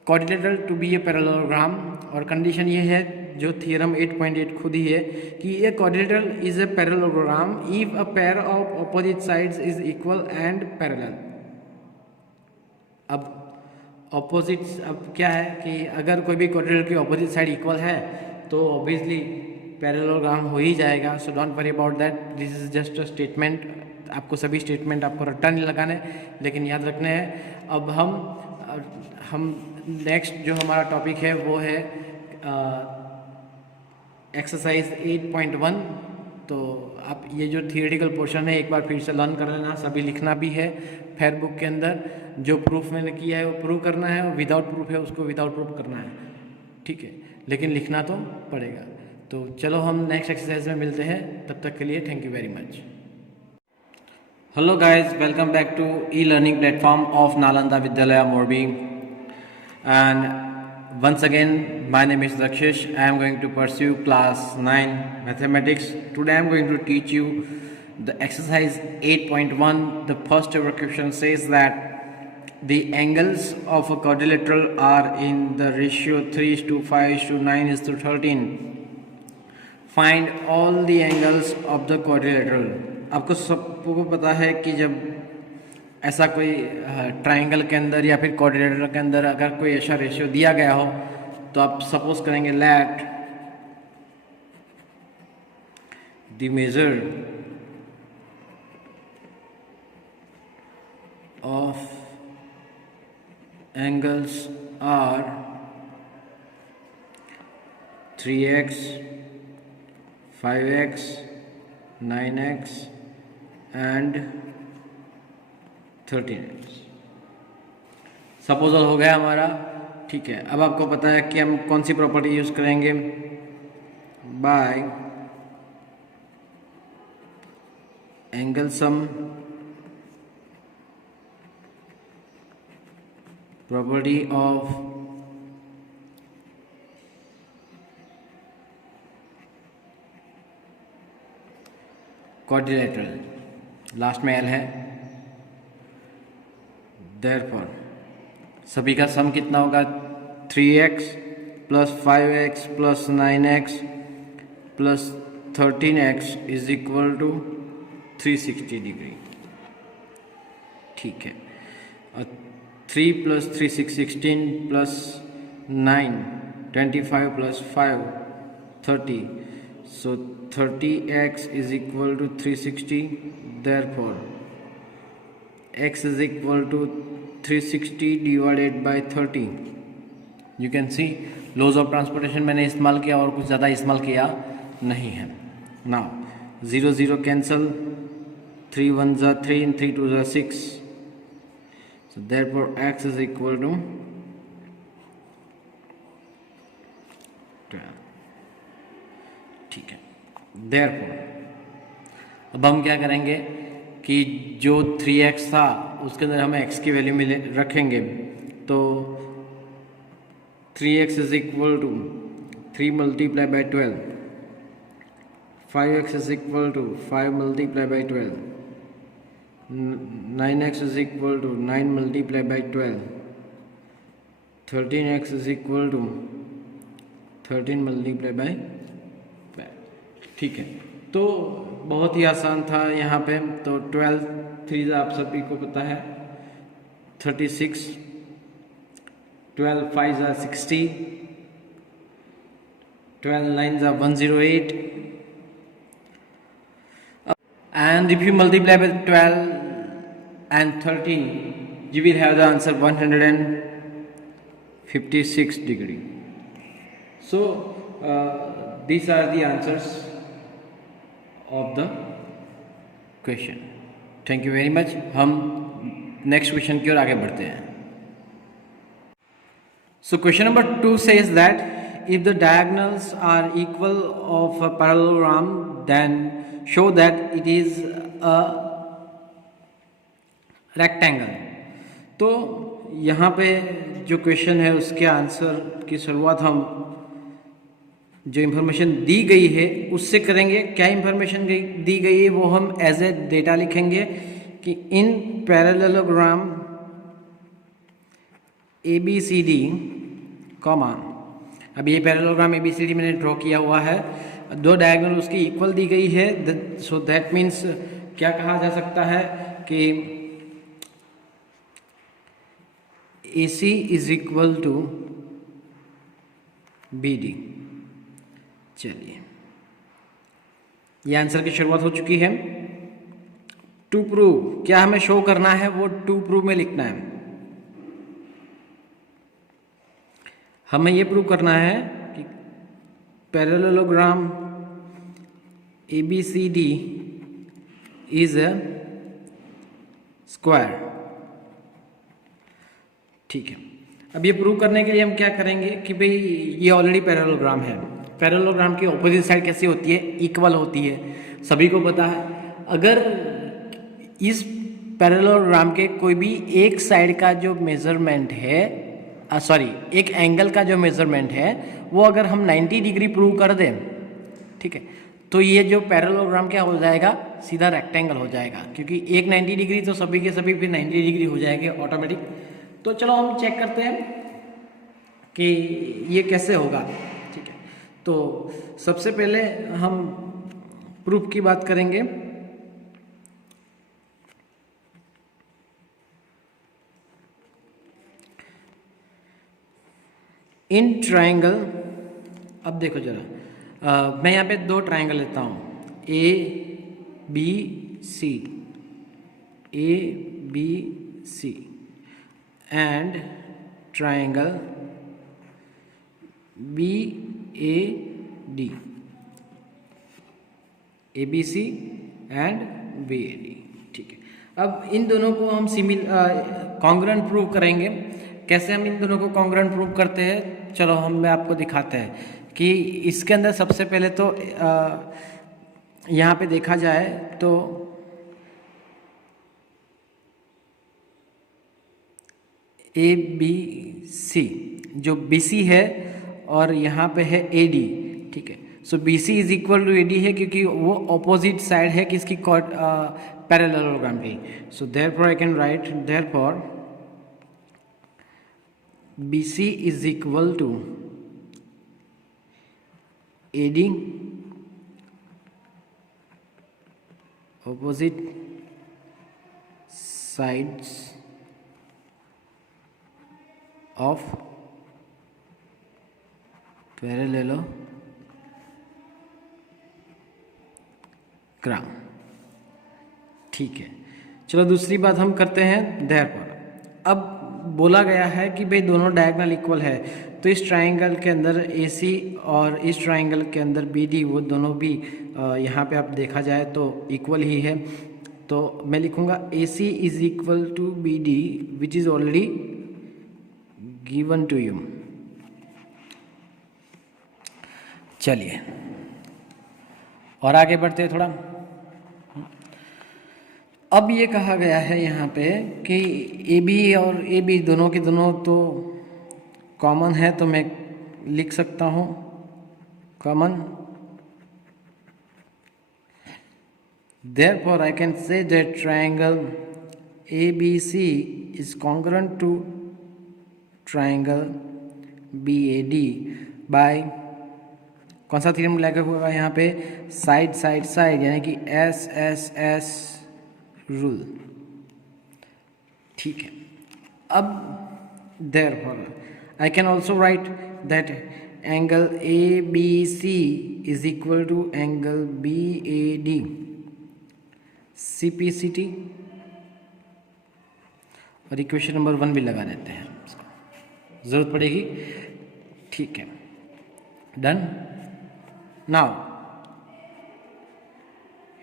quadrilateral to B a parallelogram. और कंडीशन ये है जो थियरम 8.8 खुद ही है कि ये quadrilateral is a parallelogram if a pair of opposite sides is equal and parallel. अब ऑपोजिट्स, अब क्या है कि अगर कोई भी क्वाड्रिलेटरल की ऑपोजिट साइड इक्वल है तो ऑब्वियसली पैरेललोग्राम हो ही जाएगा। So don't worry about that, this is just a statement. आपको सभी स्टेटमेंट आपको रट्टा नहीं लगाने, लेकिन याद रखने हैं। अब हम नेक्स्ट जो हमारा टॉपिक है वो है एक्सरसाइज 8.1। तो आप ये जो थियोरेटिकल पोर्शन है एक बार फिर से लर्न कर लेना, सभी लिखना भी है फेयर बुक के अंदर। जो प्रूफ मैंने किया है वो प्रूव करना है, और विदाउट प्रूफ है उसको विदाउट प्रूफ करना है, ठीक है। लेकिन लिखना तो पड़ेगा। तो चलो हम नेक्स्ट एक्सरसाइज में मिलते हैं, तब तक के लिए thank you very much. Hello guys, welcome back to e learning platform of Nalanda Vidyalaya Morbi. And once again, my name is Rakshesh. I am going to pursue class 9 mathematics. Today I am going to teach you the exercise 8.1. The first ever question says that the angles of a quadrilateral are in the ratio 3:5:9:13. Find all the angles of the quadrilateral. आपको सबको पता है कि जब ऐसा कोई ट्राइंगल के अंदर या फिर क्वाड्रिलेटरल के अंदर अगर कोई ऐसा रेशियो दिया गया हो, तो आप सपोज करेंगे let the measure of angles are 3x, 5x, 9x and 13x। Supposal हो गया हमारा, ठीक है। अब आपको पता है कि हम कौन सी प्रॉपर्टी यूज करेंगे, by angle sum property of quadrilateral, last में एल है। Therefore, सभी का सम कितना होगा, 3x plus 5x plus 9x plus 13x is equal to 360 degree, ठीक है। और 3 plus 3 6 16 plus 9 25 plus 5 30, so 30x is equal to 360। Therefore, x is equal to 360 divided by 30। You can see laws of transportation मैंने इस्तेमाल किया और कुछ ज़्यादा इस्तेमाल किया नहीं है। Now 0 0 cancel, 3 1 जा 3 and 3 2 जा 6, so therefore x is equal to 12, ठीक है। Therefore अब हम क्या करेंगे कि जो 3x था उसके अंदर हम x की वैल्यू में रखेंगे, तो 3x is equal to 3 multiply by 12, 5x is equal to 5 multiply by 12, 9x is equal to 9 multiply by 12, 13x is equal to 13 multiply by 12। ठीक है, तो बहुत ही आसान था यहाँ पे। तो 12 3 आप सभी को पता है 36, 12 5 60, 12 9 108, and if you multiply with 12 and 13 you will have the answer 156 degree. So these are the answers of the question. Thank you very much. हम नेक्स्ट क्वेश्चन की ओर आगे बढ़ते हैं। So question number 2 says that if the diagonals are equal of a parallelogram then show that it is a rectangle. तो यहाँ पे जो क्वेश्चन है उसके आंसर की शुरुआत हम जो इन्फॉर्मेशन दी गई है उससे करेंगे। क्या इन्फॉर्मेशन दी गई है वो हम एज ए डेटा लिखेंगे कि इन पैरेललोग्राम ABCD कॉमा, अब ये पैरेललोग्राम ABCD मैंने ड्रॉ किया हुआ है, दो डायगोनल उसकी इक्वल दी गई है। सो दैट मीन्स क्या कहा जा सकता है कि AC is equal to BD। चलिए, ये आंसर की शुरुआत हो चुकी है। टू प्रूव, क्या हमें शो करना है वो टू प्रूव में लिखना है। हमें ये प्रूव करना है कि parallelogram ABCD is a square. ठीक है, अब ये प्रूव करने के लिए हम क्या करेंगे कि भाई ये ऑलरेडी पैरेललोग्राम है। पैरेललोग्राम की ऑपोजिट साइड कैसी होती है? इक्वल होती है, सभी को पता है। अगर इस पैरेललोग्राम के कोई भी एक साइड का जो मेजरमेंट है, एक एंगल का जो मेजरमेंट है वो अगर हम 90 डिग्री प्रूव कर दें, ठीक है, तो ये जो पैरेललोग्राम क्या हो जाएगा? सीधा रेक्टेंगल हो जाएगा, क्योंकि एक 90 डिग्री तो सभी के सभी फिर 90 डिग्री हो जाएंगे ऑटोमेटिक। तो चलो हम चेक करते हैं कि ये कैसे होगा। ठीक है, तो सबसे पहले हम प्रूफ की बात करेंगे। इन ट्रायंगल, अब देखो जरा, मैं यहाँ पे दो ट्रायंगल लेता हूँ ABC and triangle BAD, ABC and BAD। ठीक है, अब इन दोनों को हम कॉन्ग्रुएंट प्रूव करेंगे। कैसे हम इन दोनों को कॉन्ग्रुएंट प्रूव करते हैं, चलो मैं आपको दिखाते हैं कि इसके अंदर सबसे पहले तो यहाँ पे देखा जाए तो ABC जो BC है और यहाँ पे है AD। ठीक है, so BC is equal to AD है क्योंकि वो ऑपोजिट साइड है किसकी? पैरेललोग्राम की। So therefore I can right therefore BC is equal to AD, opposite sides of parallelogram। ठीक है, चलो दूसरी बात हम करते हैं देयरफॉर। अब बोला गया है कि भाई दोनों डायगोनल इक्वल है, तो इस ट्रायंगल के अंदर AC और इस ट्रायंगल के अंदर BD वो दोनों भी यहाँ पे आप देखा जाए तो इक्वल ही है। तो मैं लिखूँगा AC is equal to BD which is already given to you. चलिए और आगे बढ़ते हैं थोड़ा। अब ये कहा गया है यहाँ पे कि ए बी और ए बी दोनों के दोनों तो कॉमन है, तो मैं लिख सकता हूँ common, therefore I can say that triangle ABC is congruent to triangle BAD by कौन सा थ्योरम लागू होगा यहाँ पे, साइड साइड साइड, यानी कि एस एस एस रूल। ठीक है, अब therefore I can also write that angle ABC is equal to angle BAD CPCT, और इक्वेशन नंबर 1 भी लगा देते हैं, ज़रूरत पड़ेगी। ठीक है, done. Now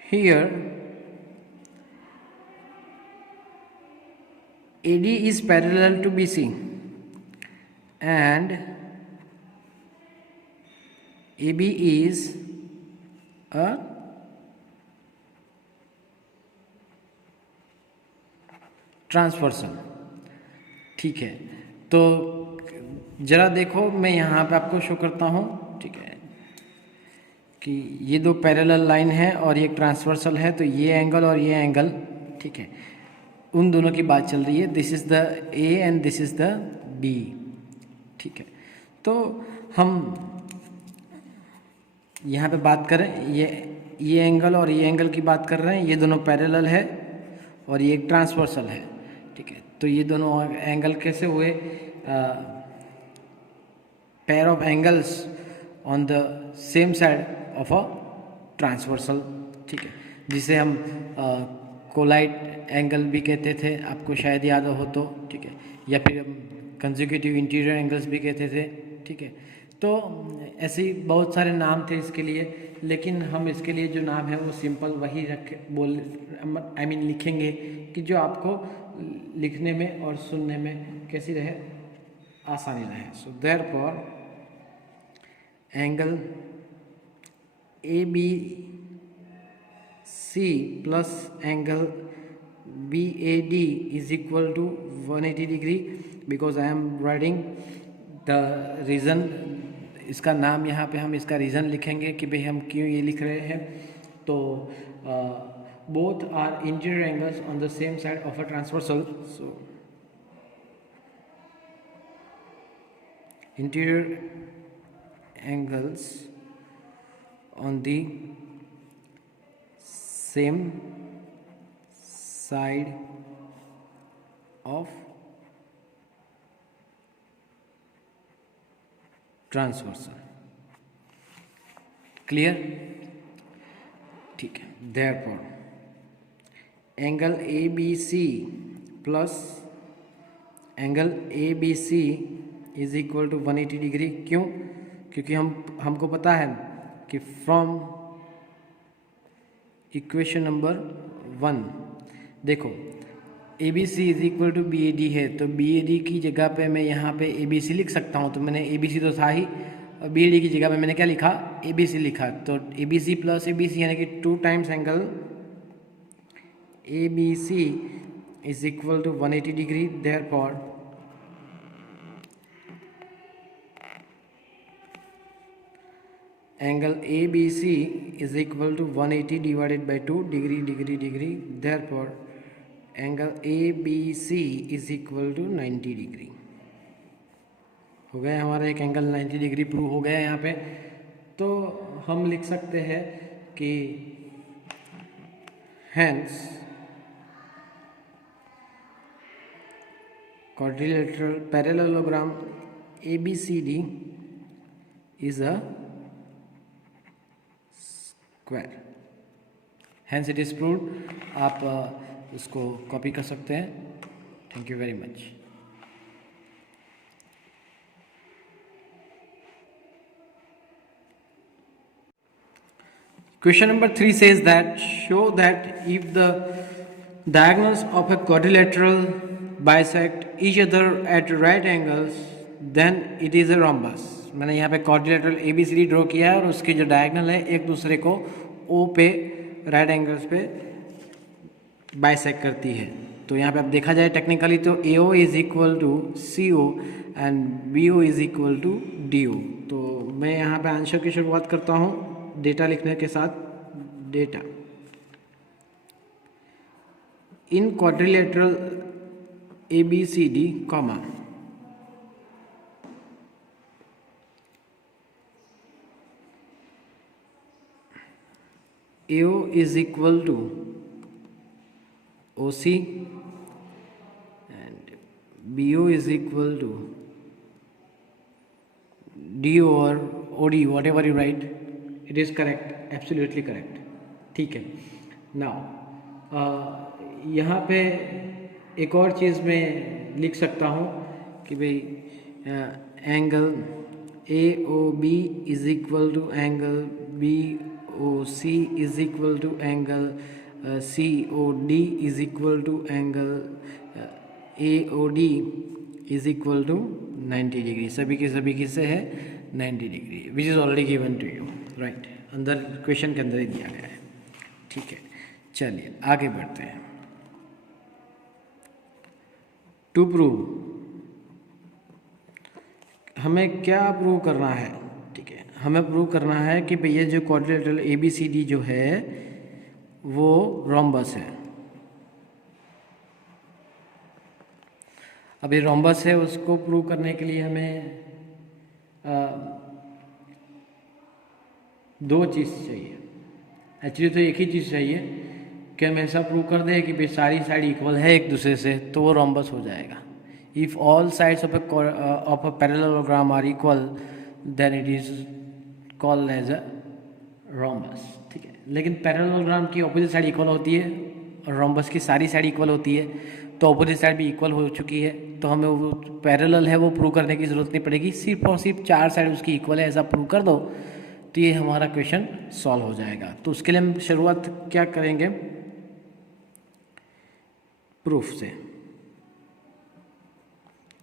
here AD is parallel to BC and AB is a transversal. ठीक है, तो ज़रा देखो, मैं यहाँ पे आपको शो करता हूँ। ठीक है, कि ये दो पैरेलल लाइन है और ये ट्रांसवर्सल है, तो ये एंगल और ये एंगल, ठीक है, उन दोनों की बात चल रही है। This is the A and this is the B. ठीक है, तो हम यहाँ पे बात करें, ये एंगल और ये एंगल की बात कर रहे हैं, ये दोनों पैरेलल है और ये ट्रांसवर्सल है। ठीक है, तो ये दोनों एंगल कैसे हुए, pair of angles on the same side of a transversal. ठीक है, जिसे हम कोलाइड एंगल भी कहते थे, आपको शायद याद हो तो। ठीक है, या फिर हम कंसेक्यूटिव इंटीरियर एंगल्स भी कहते थे। ठीक है, तो ऐसे ही बहुत सारे नाम थे इसके लिए, लेकिन हम इसके लिए जो नाम है वो सिंपल वही लिखेंगे कि जो आपको लिखने में और सुनने में कैसी रहे, आसानी रहे। So therefore angle ABC plus angle BAD is equal to 180 degree, because I am writing the reason. इसका नाम यहाँ पे हम इसका रीज़न लिखेंगे कि भाई हम क्यों ये लिख रहे हैं। तो both are interior angles on the same side of a transversal, so interior angles on the same side of transversal. Clear? ठीक है, therefore angle ABC plus angle ABC is equal to 180 degree. क्यों? क्योंकि हमको पता है कि फ्रॉम इक्वेशन नंबर 1 देखो ABC is equal to BAD है, तो BAD की जगह पे मैं यहाँ पे ABC लिख सकता हूँ। तो मैंने ABC तो था ही, और BAD की जगह पे मैंने क्या लिखा, ABC लिखा। तो ABC प्लस ABC यानी कि 2 times angle ABC is equal to 180 degree. Therefore angle ABC is equal to 180 divided by 2 degree degree degree. Therefore angle ABC is equal to 90 degree. हो गया हमारा एक एंगल 90 डिग्री प्रूव हो गया यहाँ पे। तो हम लिख सकते हैं कि hence quadrilateral parallelogram ABCD is a square. Hence it is proved. आप इसको कॉपी कर सकते हैं। Thank you very much. Question number 3 says that show that if the diagonals of a quadrilateral bisect each other at right angles then it is a rhombus। मैंने यहाँ पे quadrilateral ABCD ड्रॉ किया है और उसके जो डायगनल है एक दूसरे को O पे राइट एंगल्स पे बाइसेक्ट करती है। तो यहाँ पे अब देखा जाए टेक्निकली तो AO is equal to CO and BO is equal to DO। तो मैं यहाँ पे आंसर की शुरुआत करता हूँ डेटा लिखने के साथ। Data in quadrilateral ABCD comma AO is equal to OC and BO is equal to DO or OD, whatever you write, it is correct, absolutely correct. ठीक है। नाउ यहाँ पे एक और चीज़ मैं लिख सकता हूँ कि भाई angle AOB is equal to angle BOC is equal to angle COD is equal to angle AOD is equal to 90 degree. सभी के से है 90 degree, which is already given to you, right. अंदर क्वेश्चन के अंदर ही दिया गया है। ठीक है, चलिए आगे बढ़ते हैं। टू प्रूव, हमें क्या प्रूव करना है? ठीक है, हमें प्रूव करना है कि भैया जो क्वाड्रिलेटरल ABCD जो है वो रोम्बस है। अब ये रोम्बस है, उसको प्रूव करने के लिए हमें दो चीज़ चाहिए। एक्चुअली तो एक ही चीज़ चाहिए कि हम ऐसा प्रूव कर दें कि भाई सारी साइड इक्वल है एक दूसरे से, तो वो रोम्बस हो जाएगा। If all sides of a parallelogram are equal then it is called as a rhombus. ठीक है, लेकिन पैरेललोग्राम की ऑपोजिट साइड इक्वल होती है और रोम्बस की सारी साइड इक्वल होती है, तो ऑपोजिट साइड भी इक्वल हो चुकी है, तो हमें वो पैरेलल है वो प्रूव करने की ज़रूरत नहीं पड़ेगी। सिर्फ और सिर्फ चार साइड उसकी इक्वल है ऐसा प्रूव कर दो तो ये हमारा क्वेश्चन सॉल्व हो जाएगा। तो उसके लिए हम शुरुआत क्या करेंगे? प्रूफ से।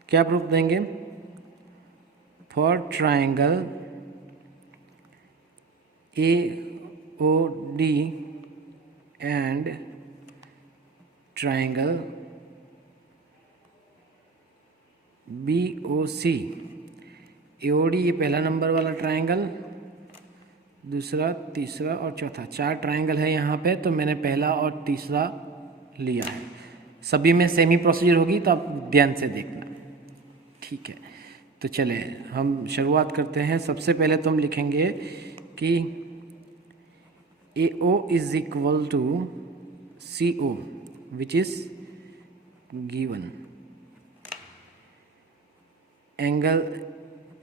क्या प्रूफ देंगे? For triangle AOD and triangle BOC। AOD ये पहला नंबर वाला ट्राइंगल, दूसरा, तीसरा और चौथा, चार ट्राइंगल है यहाँ पे, तो मैंने पहला और तीसरा लिया है। सभी में सेम ही प्रोसीजर होगी, तो आप ध्यान से देखना। ठीक है, तो चले हम शुरुआत करते हैं। सबसे पहले तो हम लिखेंगे कि AO is equal to CO which is given. Angle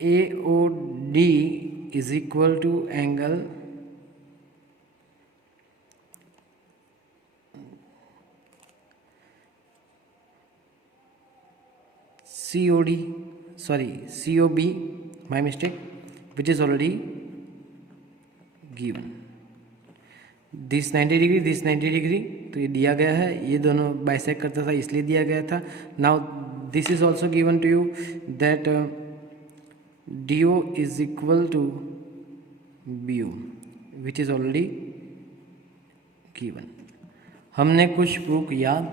AOD is equal to angle COB, my mistake, which is already given. This 90 degree, this 90 degree, तो ये दिया गया है, ये दोनों बाइसेक्ट करता था इसलिए दिया गया था। Now this is also given to you that DO is equal to BO which is already given। हमने कुछ प्रूफ याद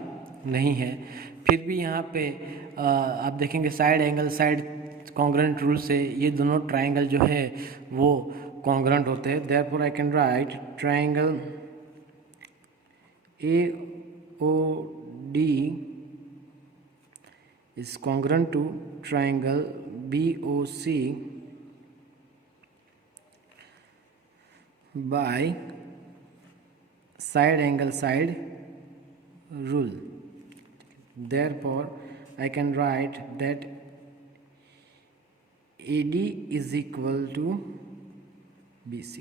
नहीं है, फिर भी यहाँ पे आप देखेंगे side angle side congruent rule से ये दोनों ट्राइंगल जो है वो कॉन्ग्रेंट होते हैं। Therefore I can right triangle AOD is congruent to triangle BOC by side angle side rule. Therefore, I can write that AD is equal to BC।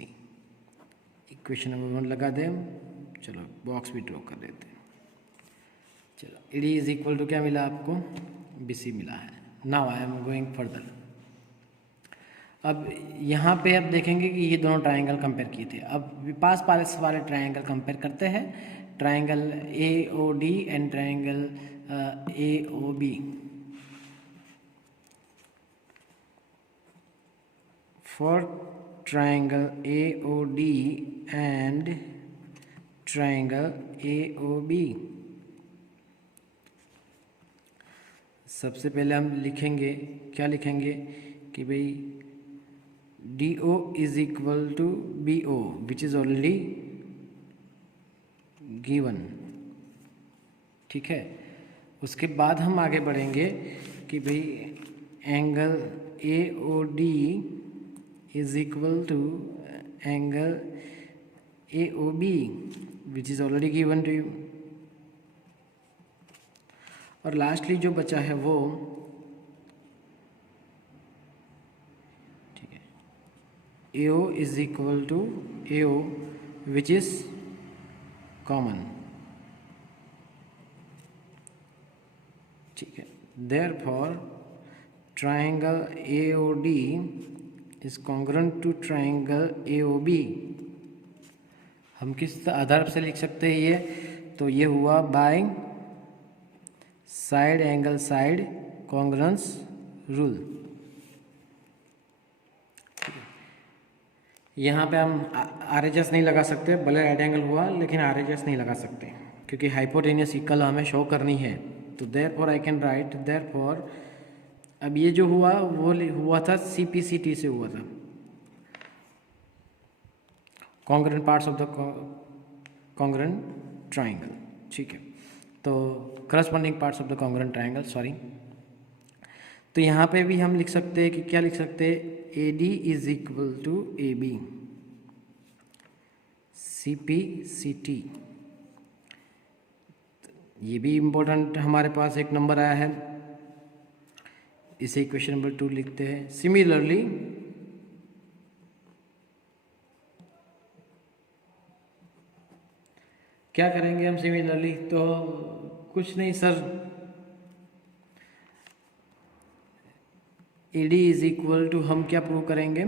Equation number 1 लगा दें। चलो बॉक्स भी ड्रॉ कर देते हैं। चलो AD इज इक्वल टू क्या मिला आपको? BC मिला है। Now I am going further. अब यहाँ पे आप देखेंगे कि ये दोनों ट्राइंगल कंपेयर किए थे। अब पास पास वाले ट्राइंगल कंपेयर करते हैं, triangle AOD and triangle AOB। For triangle AOD and triangle AOB सबसे पहले हम लिखेंगे, क्या लिखेंगे कि भाई DO is equal to BO which is already given. ठीक है, उसके बाद हम आगे बढ़ेंगे कि भाई angle AOD is equal to angle AOB which is already given to you. और लास्टली जो बचा है वो, ठीक है, AO is equal to AO which is common. ठीक है, therefore triangle AOD is congruent to triangle AOB। हम किस आधार से लिख सकते हैं ये, तो ये हुआ by side angle side congruence rule. यहाँ पे हम RHS नहीं लगा सकते, भले राइट एंगल हुआ लेकिन RHS नहीं लगा सकते क्योंकि हाइपोटेनियस इक्वल हमें शो करनी है। तो therefore I can right, therefore अब ये जो हुआ वो हुआ था CPCT से हुआ था, congruent parts of the congruent triangle. ठीक है, तो corresponding parts of the congruent triangle, sorry. तो यहाँ पे भी हम लिख सकते हैं कि क्या लिख सकते हैं, AD is equal to AB CPCT। ये भी इम्पोर्टेंट हमारे पास एक नंबर आया है, इसे इक्वेशन नंबर 2 लिखते हैं। सिमिलरली क्या करेंगे हम सिमिलरली, तो कुछ नहीं sir, AD is equal to हम क्या प्रूव करेंगे,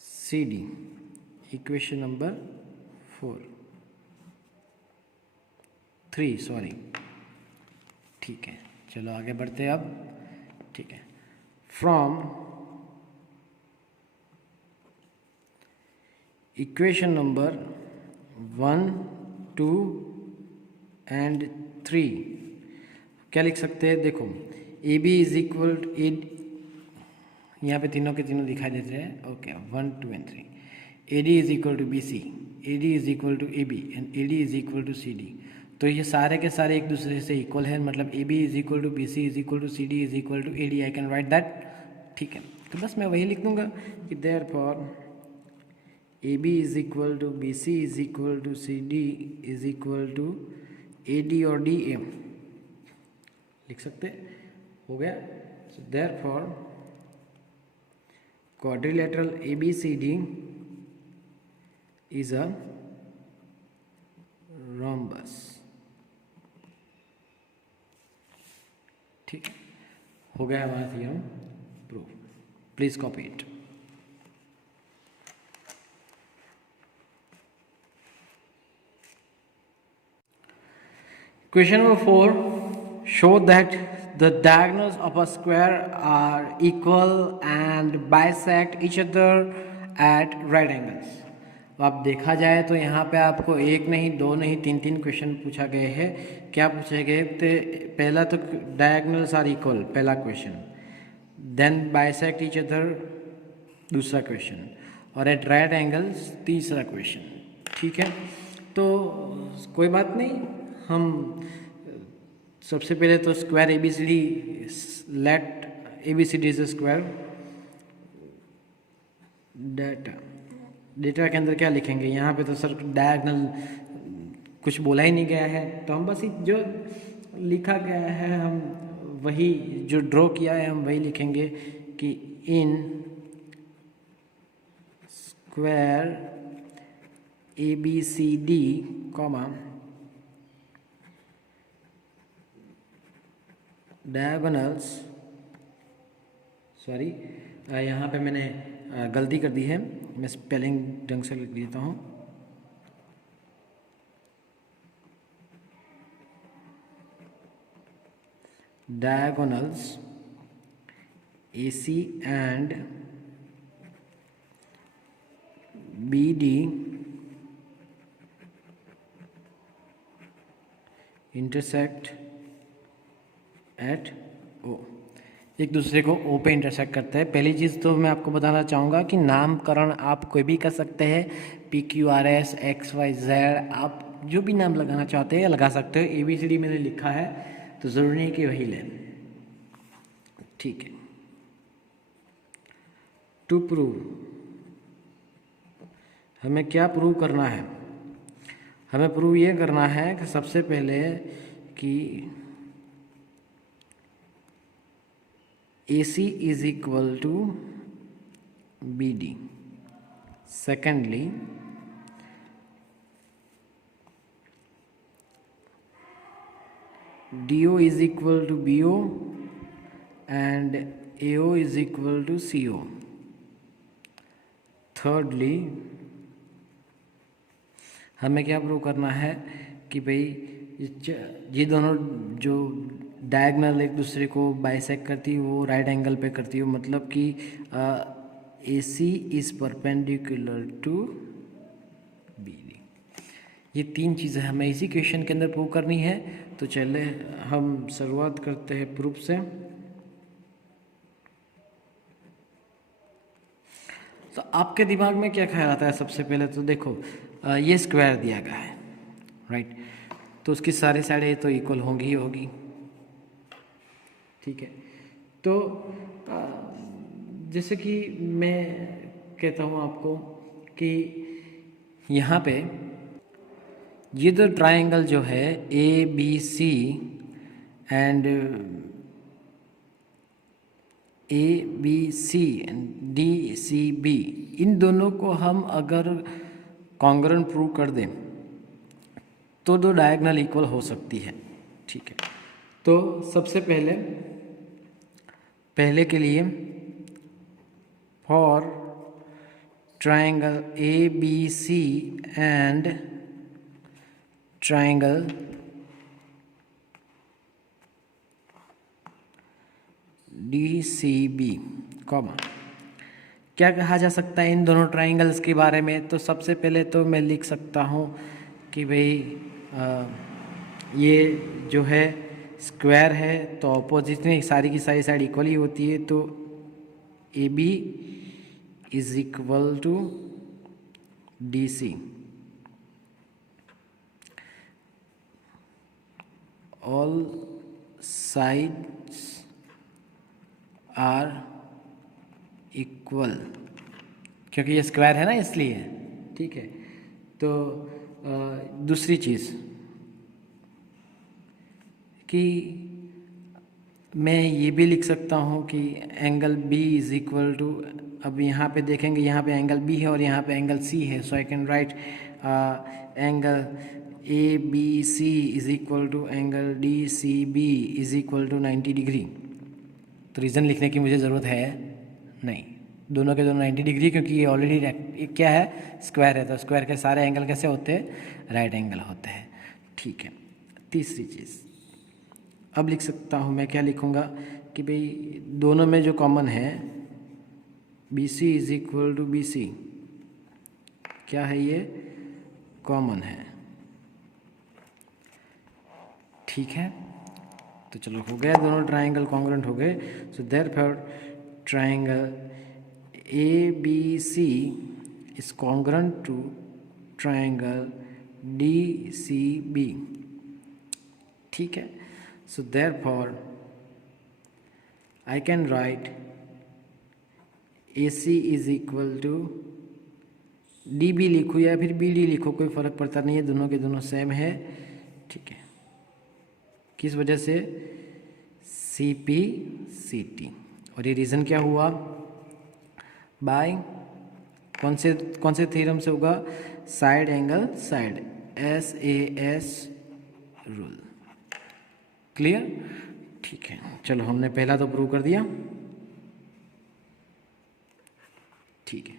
CD, इक्वेशन नंबर 3 सॉरी। ठीक है, चलो आगे बढ़ते हैं अब। ठीक है, फ्रॉम इक्वेशन नंबर 1, 2 एंड 3 क्या लिख सकते हैं, देखो AB इज इक्वल टू यहाँ पे तीनों के तीनों दिखाई देते हैं। Okay, 1, 2 and 3। AD is equal to BC, AD is equal to AB and AD is equal to CD। तो ये सारे के सारे एक दूसरे से इक्वल है, मतलब AB is equal to BC is equal to CD is equal to AD। I can write that. ठीक है, तो बस मैं वही लिख दूंगा कि therefore AB is equal to BC is equal to CD is equal to AD और DA लिख सकते, हो गया। So therefore quadrilateral ABCD is a rhombus। ठीक, हो गया हमारा theorem proof. Please copy it. Question number 4, show that the diagonals of a square are equal and bisect each other at right angles। तो आप देखा जाए तो यहाँ पे आपको एक नहीं, दो नहीं, तीन क्वेश्चन पूछा गए हैं। क्या पूछे गए थे, पहला तो डायगोनल्स आर इक्वल, पहला question, then bisect each other दूसरा क्वेश्चन, और एट राइट एंगल्स तीसरा क्वेश्चन। ठीक है, तो कोई बात नहीं, हम सबसे पहले तो square ABCD, let ABCD is square. Data के अंदर क्या लिखेंगे, यहाँ पे तो सर डायगोनल कुछ बोला ही नहीं गया है, तो हम बस जो लिखा गया है हम वही, जो ड्रॉ किया है हम वही लिखेंगे कि in square ABCD comma diagonals, sorry यहाँ पे मैंने गलती कर दी है, मैं स्पेलिंग ढंग से लिख देता हूँ। Diagonals AC and BD intersect at O, एक दूसरे को ओ पे इंटरसेक्ट करते हैं। पहली चीज़ तो मैं आपको बताना चाहूँगा कि नामकरण आप कोई भी कर सकते हैं, PQRS XYZ, आप जो भी नाम लगाना चाहते हैं लगा सकते हो। ABCD मैंने लिखा है तो ज़रूरी नहीं कि वही लें, ठीक है। टू प्रूव, हमें क्या प्रूव करना है? हमें प्रूव ये करना है कि सबसे पहले कि AC is equal to BD. Secondly, DO is equal to BO and AO is equal to CO. Thirdly, हमें क्या प्रूव करना है कि भाई ये दोनों जो डायगनल एक दूसरे को बाइसेक्ट करती है वो राइट एंगल पे करती है, मतलब कि AC is perpendicular to BD। ये तीन चीज़ें हमें इसी क्वेश्चन के अंदर प्रूव करनी है। तो चले हम शुरुआत करते हैं प्रूफ से। तो आपके दिमाग में क्या ख्याल आता है? सबसे पहले तो देखो ये स्क्वायर दिया गया है, राइट, तो उसकी सारी साइडें तो इक्वल होंगी ही होगी, ठीक है। तो जैसे कि मैं कहता हूँ आपको कि यहाँ पे ये तो ट्रायंगल जो है ABC and ABC and DCB, इन दोनों को हम अगर कॉन्ग्रुएंट प्रूव कर दें तो दो डायगोनल इक्वल हो सकती है, ठीक है। तो सबसे पहले के लिए for triangle ABC and triangle DCB, comma, क्या कहा जा सकता है इन दोनों ट्रायंगल्स के बारे में? तो सबसे पहले तो मैं लिख सकता हूँ कि भाई ये जो है स्क्वायर है तो ऑपोजिट में सारी की सारी साइड इक्वल ही होती है, तो AB is equal to DC। All sides are equal, क्योंकि ये स्क्वायर है ना इसलिए, ठीक है। तो दूसरी चीज़ कि मैं ये भी लिख सकता हूँ कि angle B is equal to, अब यहाँ पे देखेंगे यहाँ पे एंगल B है और यहाँ पे एंगल C है, so I can write angle ABC is equal to angle DCB is equal to 90 degree. तो रीज़न लिखने की मुझे ज़रूरत है नहीं, दोनों के दोनों 90 डिग्री, क्योंकि ये ऑलरेडी क्या है, स्क्वायर है, तो स्क्वायर के सारे एंगल कैसे होते हैं? राइट एंगल होते हैं, ठीक है। तीसरी चीज़ अब लिख सकता हूँ मैं, क्या लिखूँगा कि भाई दोनों में जो कॉमन है BC is equal to BC, क्या है ये? कॉमन है, ठीक है। तो चलो हो गया, दोनों ट्रायंगल कॉन्ग्रुएंट हो गए। So therefore triangle ABC is congruent to triangle DCB, ठीक है। So therefore I can write AC is equal to DB लिखो या फिर BD लिखो, कोई फ़र्क पड़ता नहीं है, दोनों के दोनों सेम है, ठीक है। किस वजह से? CP/CT, और ये रीज़न क्या हुआ? बाय कौन से थ्योरम से होगा? Side angle side, SAS rule, clear, ठीक है। चलो हमने पहला तो प्रूव कर दिया, ठीक है।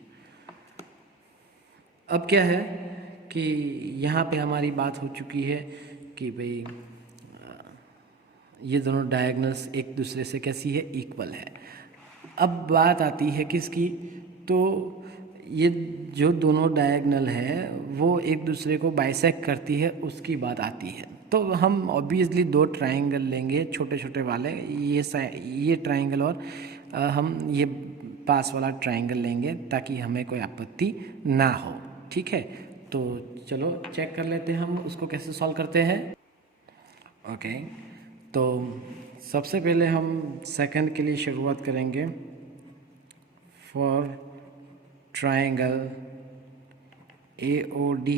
अब क्या है कि यहाँ पे हमारी बात हो चुकी है कि भाई ये दोनों डायगोनल्स एक दूसरे से कैसी है? इक्वल है। अब बात आती है किसकी? तो ये जो दोनों डायगोनल है वो एक दूसरे को बाइसेक्ट करती है, उसकी बात आती है। तो हम ऑब्वियसली दो ट्राइंगल लेंगे छोटे छोटे वाले, ये ट्राइंगल और हम ये पास वाला ट्राइंगल लेंगे ताकि हमें कोई आपत्ति ना हो। ठीक है, तो चलो चेक कर लेते हैं हम उसको कैसे सॉल्व करते हैं। ओके, तो सबसे पहले हम सेकंड के लिए शुरुआत करेंगे। For triangle AOD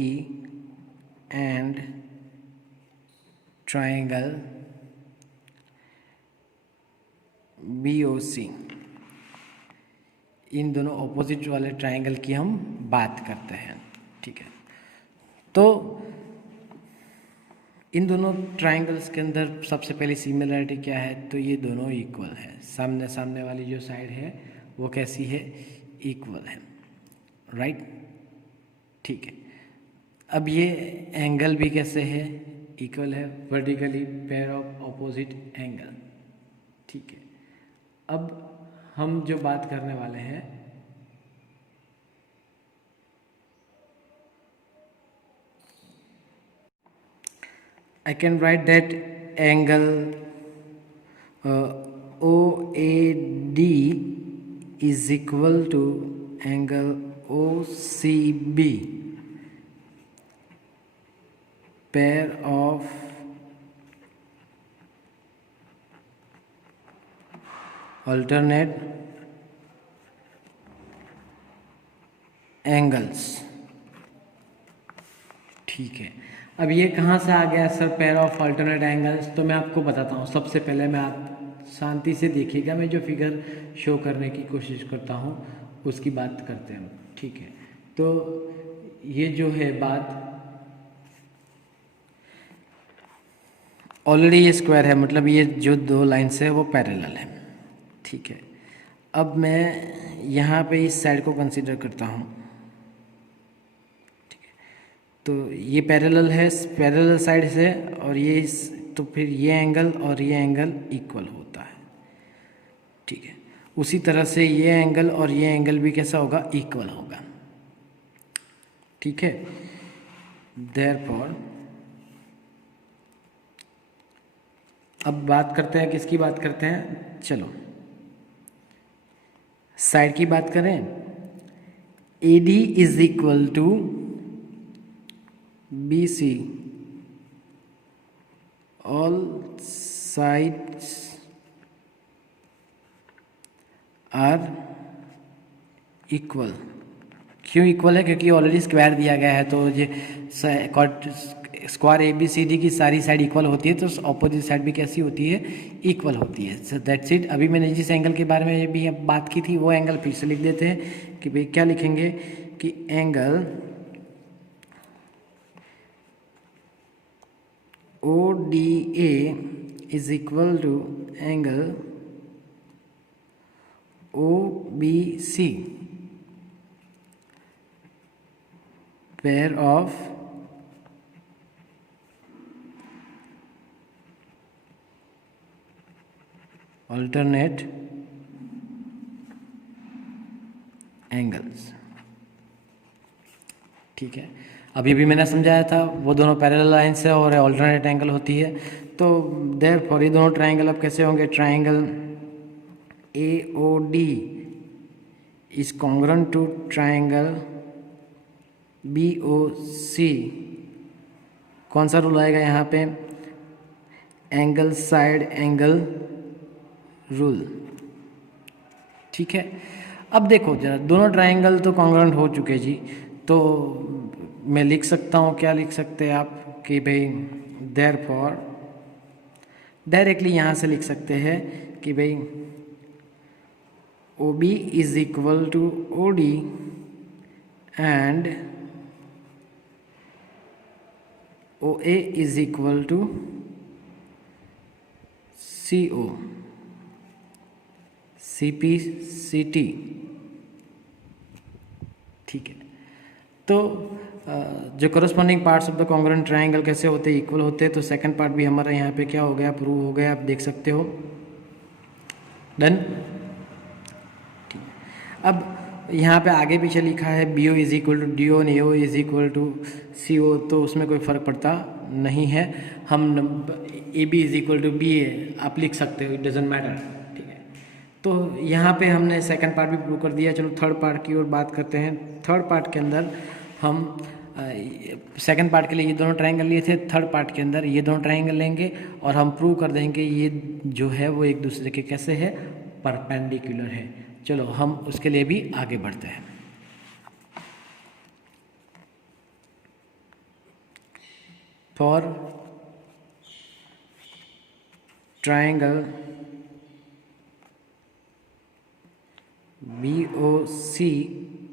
and triangle BOC, इन दोनों ऑपोजिट वाले ट्राइंगल की हम बात करते हैं। ठीक है, तो इन दोनों ट्राइंगल्स के अंदर सबसे पहली सिमिलरिटी क्या है, तो ये दोनों इक्वल है। सामने सामने वाली जो साइड है वो कैसी है, इक्वल है, राइट। ठीक है, अब ये एंगल भी कैसे है, इक्वल है, vertically pair of opposite angle. ठीक है, अब हम जो बात करने वाले हैं I can write that angle OAD is equal to angle OCB, pair of alternate angles। ठीक है, अब ये कहाँ से आ गया sir pair of alternate angles, तो मैं आपको बताता हूँ। सबसे पहले मैं आप शांति से देखिएगा, मैं जो फिगर शो करने की कोशिश करता हूँ उसकी बात करते हैं। ठीक है, तो ये जो है बात ऑलरेडी ये स्क्वायर है, मतलब ये जो दो लाइन्स है वो पैरेलल है। ठीक है, अब मैं यहाँ पे इस साइड को कंसीडर करता हूँ। ठीक है, तो ये पैरेलल है, पैरेलल साइड से, और ये तो फिर ये एंगल और ये एंगल इक्वल होता है। ठीक है, उसी तरह से ये एंगल और ये एंगल भी कैसा होगा, इक्वल होगा। ठीक है, देयरफॉर अब बात करते हैं, किसकी बात करते हैं, चलो साइड की बात करें। AD is equal to BC, all sides are equal. क्यों इक्वल है, क्योंकि ऑलरेडी स्क्वायर दिया गया है, तो ये स्क्वायर ABCD की सारी साइड इक्वल होती है, तो ऑपोजिट साइड भी कैसी होती है, इक्वल होती है। So that's it. अभी मैंने जिस एंगल के बारे में भी बात की थी वो एंगल फिर से लिख देते हैं कि भाई क्या लिखेंगे कि angle ODA is equal to angle OBC, pair of alternate angles. ठीक है, अभी भी मैंने समझाया था वो दोनों पैरेलल लाइन्स है और ऑल्टरनेट एंगल होती है। तो देयरफॉर ये दोनों ट्राइंगल अब कैसे होंगे, triangle AOD is congruent to triangle BOC। कौन सा रूल आएगा यहाँ पे, एंगल साइड एंगल रूल। ठीक है, अब देखो जरा, दोनों ट्राइंगल तो कॉन्ग्रुएंट हो चुके जी, तो मैं लिख सकता हूँ, क्या लिख सकते हैं आप कि भाई देयरफॉर डायरेक्टली यहाँ से लिख सकते हैं कि भाई OB is equal to OD and OA is equal to CO CPCT। ठीक है, तो जो corresponding parts of the congruent triangle कैसे होते हैं, इक्वल होते हैं। तो सेकंड पार्ट भी हमारा यहाँ पे क्या हो गया, प्रूव हो गया, आप देख सकते हो। डन। ठीक, अब यहाँ पे आगे पीछे लिखा है BO is equal to DO and AO is equal to CO, तो उसमें कोई फ़र्क पड़ता नहीं है। हम A B is equal to B A आप लिख सकते हो, इट डजेंट मैटर, ठीक है। तो यहाँ पे हमने सेकंड पार्ट भी प्रूव कर दिया। चलो थर्ड पार्ट की ओर बात करते हैं। थर्ड पार्ट के अंदर हम सेकंड पार्ट के लिए ये दोनों ट्रायंगल लिए थे, थर्ड पार्ट के अंदर ये दोनों ट्रायंगल लेंगे और हम प्रूव कर देंगे ये जो है वो एक दूसरे के कैसे है, परपेंडिकुलर है। चलो हम उसके लिए भी आगे बढ़ते हैं। For triangle BOC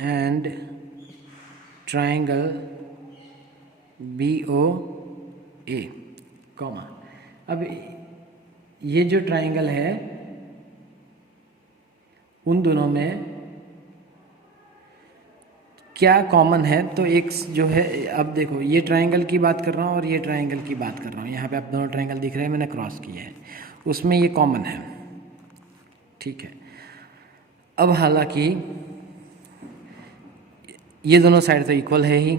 and triangle BOA, comma. अब ये जो ट्रायंगल है उन दोनों में क्या कॉमन है, तो एक जो है, अब देखो ये ट्रायंगल की बात कर रहा हूँ और ये ट्रायंगल की बात कर रहा हूँ। यहाँ पे आप दोनों ट्रायंगल दिख रहे हैं, मैंने क्रॉस किया है, उसमें ये कॉमन है, ठीक है। अब हालांकि ये दोनों साइड तो इक्वल है ही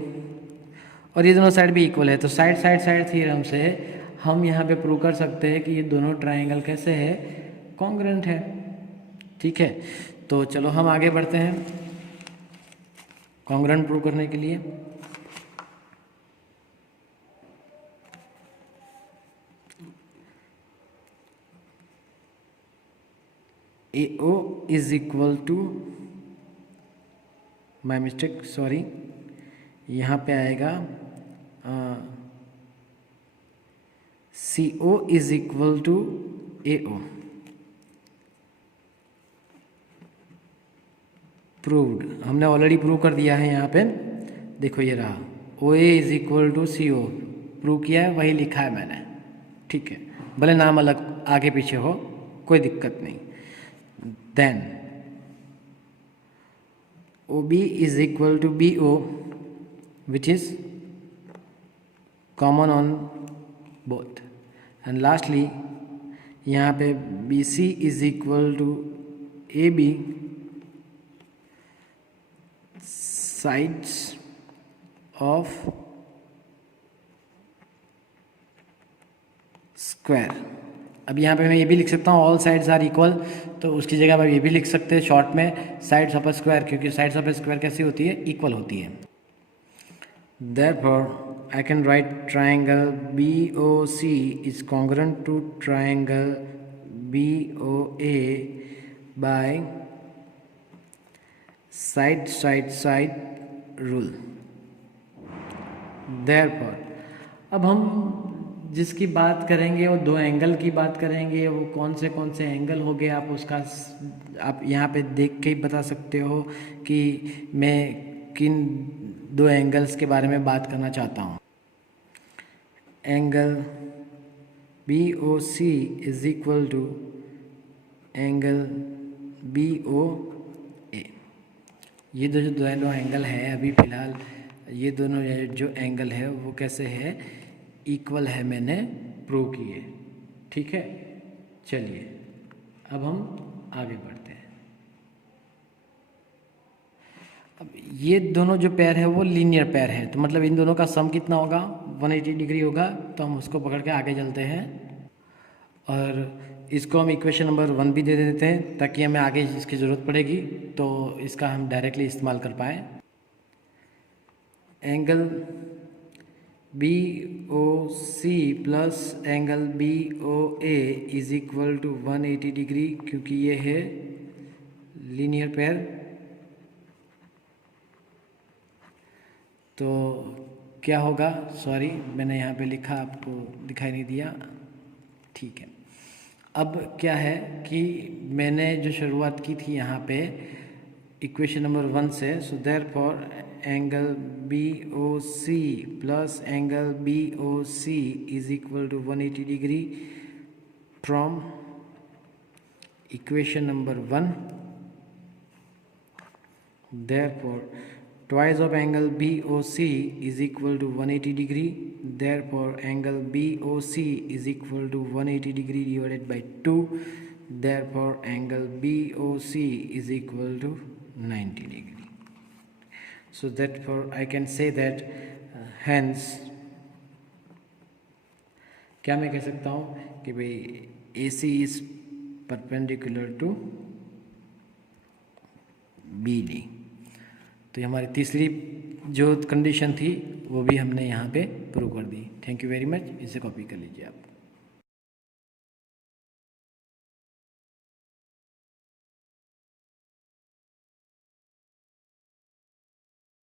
और ये दोनों साइड भी इक्वल है, तो साइड थ्योरम से हम यहाँ पे प्रूव कर सकते हैं कि ये दोनों ट्रायंगल कैसे है, कॉन्ग्रुएंट है, ठीक है। तो चलो हम आगे बढ़ते हैं कॉन्ग्रुएंट प्रूव करने के लिए। AO is equal to, my mistake sorry, यहाँ पे आएगा CO is equal to AO। Proved, हमने ऑलरेडी प्रूव कर दिया है। यहाँ पे देखो ये रहा, OA is equal to CO, prove किया है, वही लिखा है मैंने, ठीक है। भले नाम अलग आगे पीछे हो, कोई दिक्कत नहीं। Then OB is equal to BO which is common on both. And lastly यहाँ पे BC is equal to AB sides of square. अब यहाँ पे मैं ये भी लिख सकता हूँ ऑल साइड्स आर इक्वल, तो उसकी जगह पर ये भी लिख सकते हैं शॉर्ट में साइड्स ऑफ अ स्क्वायर, क्योंकि साइड्स ऑफ अ स्क्वायर कैसी होती है, इक्वल होती है। Therefore I can write triangle BOC is congruent to triangle BOA by side rule। Therefore अब हम जिसकी बात करेंगे वो दो एंगल की बात करेंगे। वो कौन से एंगल हो गए, आप उसका आप यहाँ पे देख के ही बता सकते हो कि मैं किन दो एंगल्स के बारे में बात करना चाहता हूँ। Angle BOC is equal to angle BOA। ये जो दोनों एंगल है अभी फ़िलहाल, ये दोनों जो एंगल है वो कैसे है, इक्वल है, मैंने प्रूव किए, ठीक है। चलिए अब हम आगे बढ़ते हैं। अब ये दोनों जो पेयर है वो लीनियर पेयर है, तो मतलब इन दोनों का सम कितना होगा, 180 डिग्री होगा। तो हम उसको पकड़ के आगे चलते हैं और इसको हम इक्वेशन नंबर 1 भी दे देते हैं ताकि हमें आगे इसकी ज़रूरत पड़ेगी तो इसका हम डायरेक्टली इस्तेमाल कर पाएँ। Angle BOC plus angle BOA is equal to 180 degree, क्योंकि ये है लीनियर पेयर। तो क्या होगा, सॉरी मैंने यहाँ पे लिखा आपको दिखाई नहीं दिया, ठीक है। अब क्या है कि मैंने जो शुरुआत की थी यहाँ पे इक्वेशन नंबर 1 से, so therefore angle BOC plus angle BOC is equal to 180 degree from equation number 1। Therefore twice of angle BOC is equal to 180 degree. Therefore angle BOC is equal to 180 degree divided by 2. Therefore angle BOC is equal to 90 degree. So therefore I can say that hence क्या मैं कह सकता हूँ कि भाई A C is perpendicular to B D. तो ये हमारी तीसरी जो कंडीशन थी वो भी हमने यहाँ पे प्रूव कर दी। Thank you very much. इसे कॉपी कर लीजिए आप।